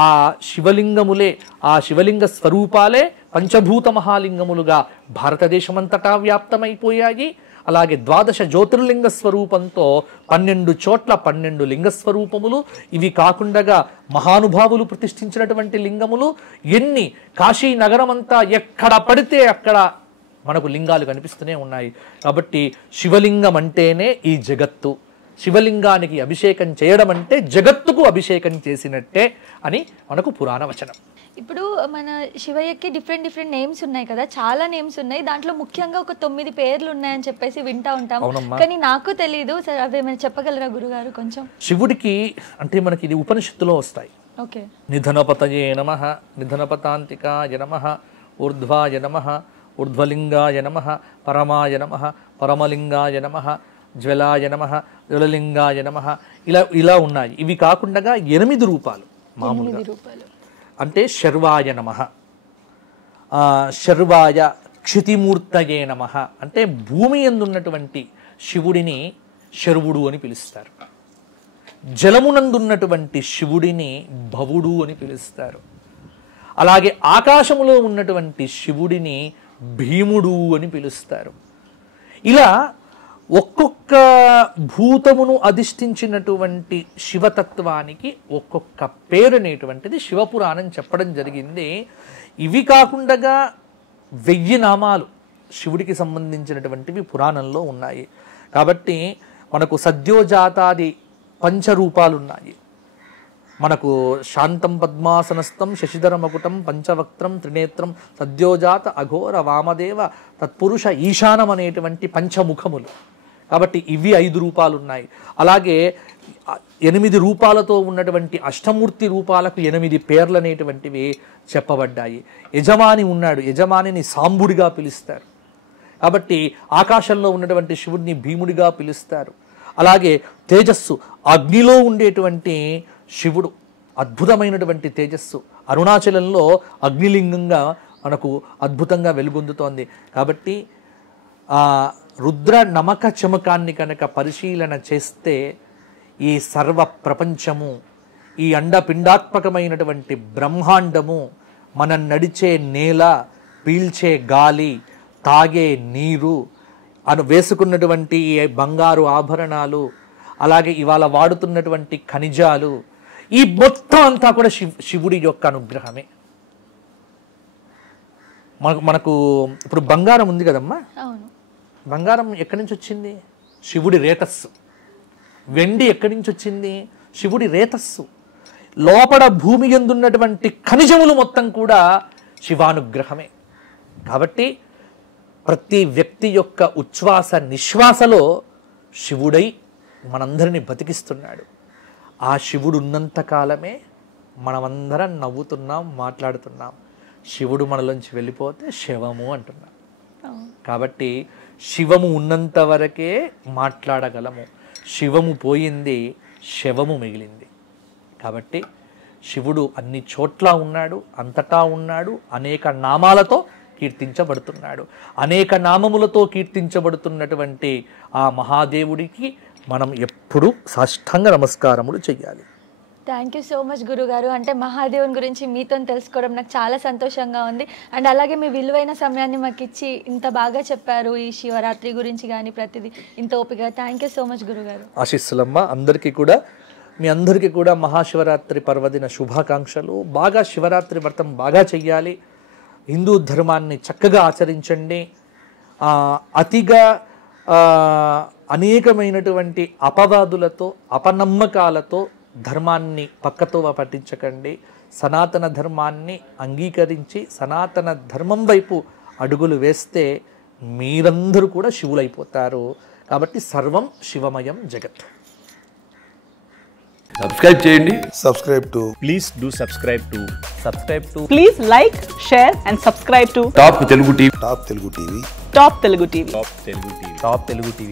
ఆ శివలింగములే, ఆ శివలింగ స్వరూపాలే పంచభూత మహాలింగములుగా భారతదేశమంతటా వ్యాప్తమైపోయాయి. అలాగే 12 జ్యోతిర్లింగ స్వరూపంతో 12 చోట్ల 12 లింగ స్వరూపములు. ఇవి కాకుండా మహానుభావులు ప్రతిష్ఠించినటువంటి లింగములు ఎన్ని. కాశీ నగరమంతా ఎక్కడ పడితే అక్కడ మనకు లింగాలు కనిపిస్తూనే ఉన్నాయి. కాబట్టి శివలింగం అంటేనే ఈ జగత్తు. శివలింగానికి అభిషేకం చేయడం అంటే జగత్తుకు అభిషేకం చేసినట్టే అని మనకు పురాణ వచనం. ఇప్పుడు మన శివయ్యకి డిఫరెంట్ నేమ్స్ ఉన్నాయి కదా, చాలా నేమ్స్ ఉన్నాయి. దాంట్లో ముఖ్యంగా ఒక 9 పేర్లు ఉన్నాయని చెప్పేసి వింటా ఉంటాం. కానీ నాకు తెలీదు సార్, అవి ఏమైనా చెప్పగలరా గురుగారు కొంచెం? శివుడికి అంటే మనకి ఇది ఉపనిషత్తులో వస్తాయి. ఓకే. నిధనపతయే నమః, నిధనపతాంతికాయ నమః, ఊర్ధ్వాయ నమః, ఊర్ధ్వలింగాయ నమః, పరమాయ నమః, పరమలింగాయ నమః, జ్వలాయ నమః, జ్వలలింగాయ నమః. ఇలా ఉన్నాయి. ఇవి కాకుండా 8 రూపాలు మామూలుగా. అంటే శర్వాయ నమః, శర్వాయ క్షితిమూర్తయే నమః. అంటే భూమి యందున్నటువంటి శివుడిని శర్వుడు అని పిలుస్తారు. జలమునందున్నటువంటి శివుడిని భవుడు అని పిలుస్తారు. అలాగే ఆకాశములో ఉన్నటువంటి శివుడిని భీముడు అని పిలుస్తారు. ఇలా ఒక్కొక్క భూతమును అధిష్ఠించినటువంటి శివతత్వానికి ఒక్కొక్క పేరు అనేటువంటిది శివపురాణం చెప్పడం జరిగింది. ఇవి కాకుండా 1000 నామాలు శివుడికి సంబంధించినటువంటివి పురాణంలో ఉన్నాయి. కాబట్టి మనకు సద్యోజాతాది 5 రూపాలు ఉన్నాయి. మనకు శాంతం పద్మాసనస్థం శశిధర మకుటం పంచవక్త్రం త్రినేత్రం సద్యోజాత అఘోర వామదేవ తత్పురుష ఈశానం అనేటువంటి పంచముఖములు. కాబట్టి ఇవి 5 రూపాలు ఉన్నాయి. అలాగే 8 రూపాలతో ఉన్నటువంటి అష్టమూర్తి రూపాలకు 8 పేర్లు అనేటువంటివి చెప్పబడ్డాయి. యజమాని ఉన్నాడు, యజమానిని సాంబుడిగా పిలుస్తారు. కాబట్టి ఆకాశంలో ఉన్నటువంటి శివుడిని భీముడిగా పిలుస్తారు. అలాగే తేజస్సు, అగ్నిలో ఉండేటువంటి శివుడు అద్భుతమైనటువంటి తేజస్సు అరుణాచలంలో అగ్నిలింగంగా మనకు అద్భుతంగా వెలుగొందుతోంది. కాబట్టి ఆ రుద్ర నమక చమకాన్ని కనుక పరిశీలన చేస్తే ఈ సర్వ ప్రపంచము, ఈ అండపిండాత్మకమైనటువంటి బ్రహ్మాండము, మనం నడిచే నేల, పీల్చే గాలి, తాగే నీరు, వేసుకున్నటువంటి ఈ బంగారు ఆభరణాలు, అలాగే ఇవాళ వాడుతున్నటువంటి ఖనిజాలు, ఈ మొత్తం అంతా కూడా శివుడి యొక్క అనుగ్రహమే. మనకు ఇప్పుడు బంగారం ఉంది కదమ్మా, బంగారం ఎక్కడి నుంచి వచ్చింది? శివుడి రేతస్సు. వెండి ఎక్కడి నుంచి వచ్చింది? శివుడి రేతస్సు. లోపల భూమి యందున్నటువంటి ఖనిజములు మొత్తం కూడా శివానుగ్రహమే. కాబట్టి ప్రతి వ్యక్తి యొక్క ఉచ్ఛ్వాస నిశ్వాసలో శివుడై మనందరినీ బతికిస్తున్నాడు. ఆ శివుడు ఉన్నంతకాలమే మనమందరం నవ్వుతున్నాం, మాట్లాడుతున్నాం. శివుడు మనలోంచి వెళ్ళిపోతే శవము అంటున్నాం. కాబట్టి శివము ఉన్నంత వరకే మాట్లాడగలము. శివము పోయింది, శవము మిగిలింది. కాబట్టి శివుడు అన్ని చోట్ల ఉన్నాడు, అంతటా ఉన్నాడు, అనేక నామాలతో కీర్తించబడుతున్నాడు. అనేక నామములతో కీర్తించబడుతున్నటువంటి ఆ మహాదేవుడికి మనం ఎప్పుడూ సాష్టాంగ నమస్కారములు చెయ్యాలి. థ్యాంక్ యూ సో మచ్ గురుగారు. అంటే మహాదేవుని గురించి మీతో తెలుసుకోవడం నాకు చాలా సంతోషంగా ఉంది. అండ్ అలాగే మీ విలువైన సమయాన్ని మాకు ఇచ్చి ఇంత బాగా చెప్పారు ఈ శివరాత్రి గురించి కానీ ప్రతిదీ ఇంత ఓపిక. థ్యాంక్ యూ సో మచ్ గురుగారు. ఆశీస్సులమ్మ. అందరికీ కూడా, మీ అందరికీ కూడా మహాశివరాత్రి పర్వదిన శుభాకాంక్షలు. బాగా శివరాత్రి వ్రతం బాగా చెయ్యాలి. హిందూ ధర్మాన్ని చక్కగా ఆచరించండి. అతిగా అనేకమైనటువంటి అపవాదులతో, అపనమ్మకాలతో ధర్మాన్ని పక్కతో పట్టించకండి. సనాతన ధర్మాన్ని అంగీకరించి సనాతన ధర్మం వైపు అడుగులు వేస్తే మీరందరూ కూడా శివులైపోతారు. కాబట్టి సర్వం శివమయం జగత్. సబ్స్క్రైబ్ చేయండి. Please do subscribe to Please like, share and subscribe to top Telugu TV. Top Telugu TV. Top Telugu TV. Top Telugu TV.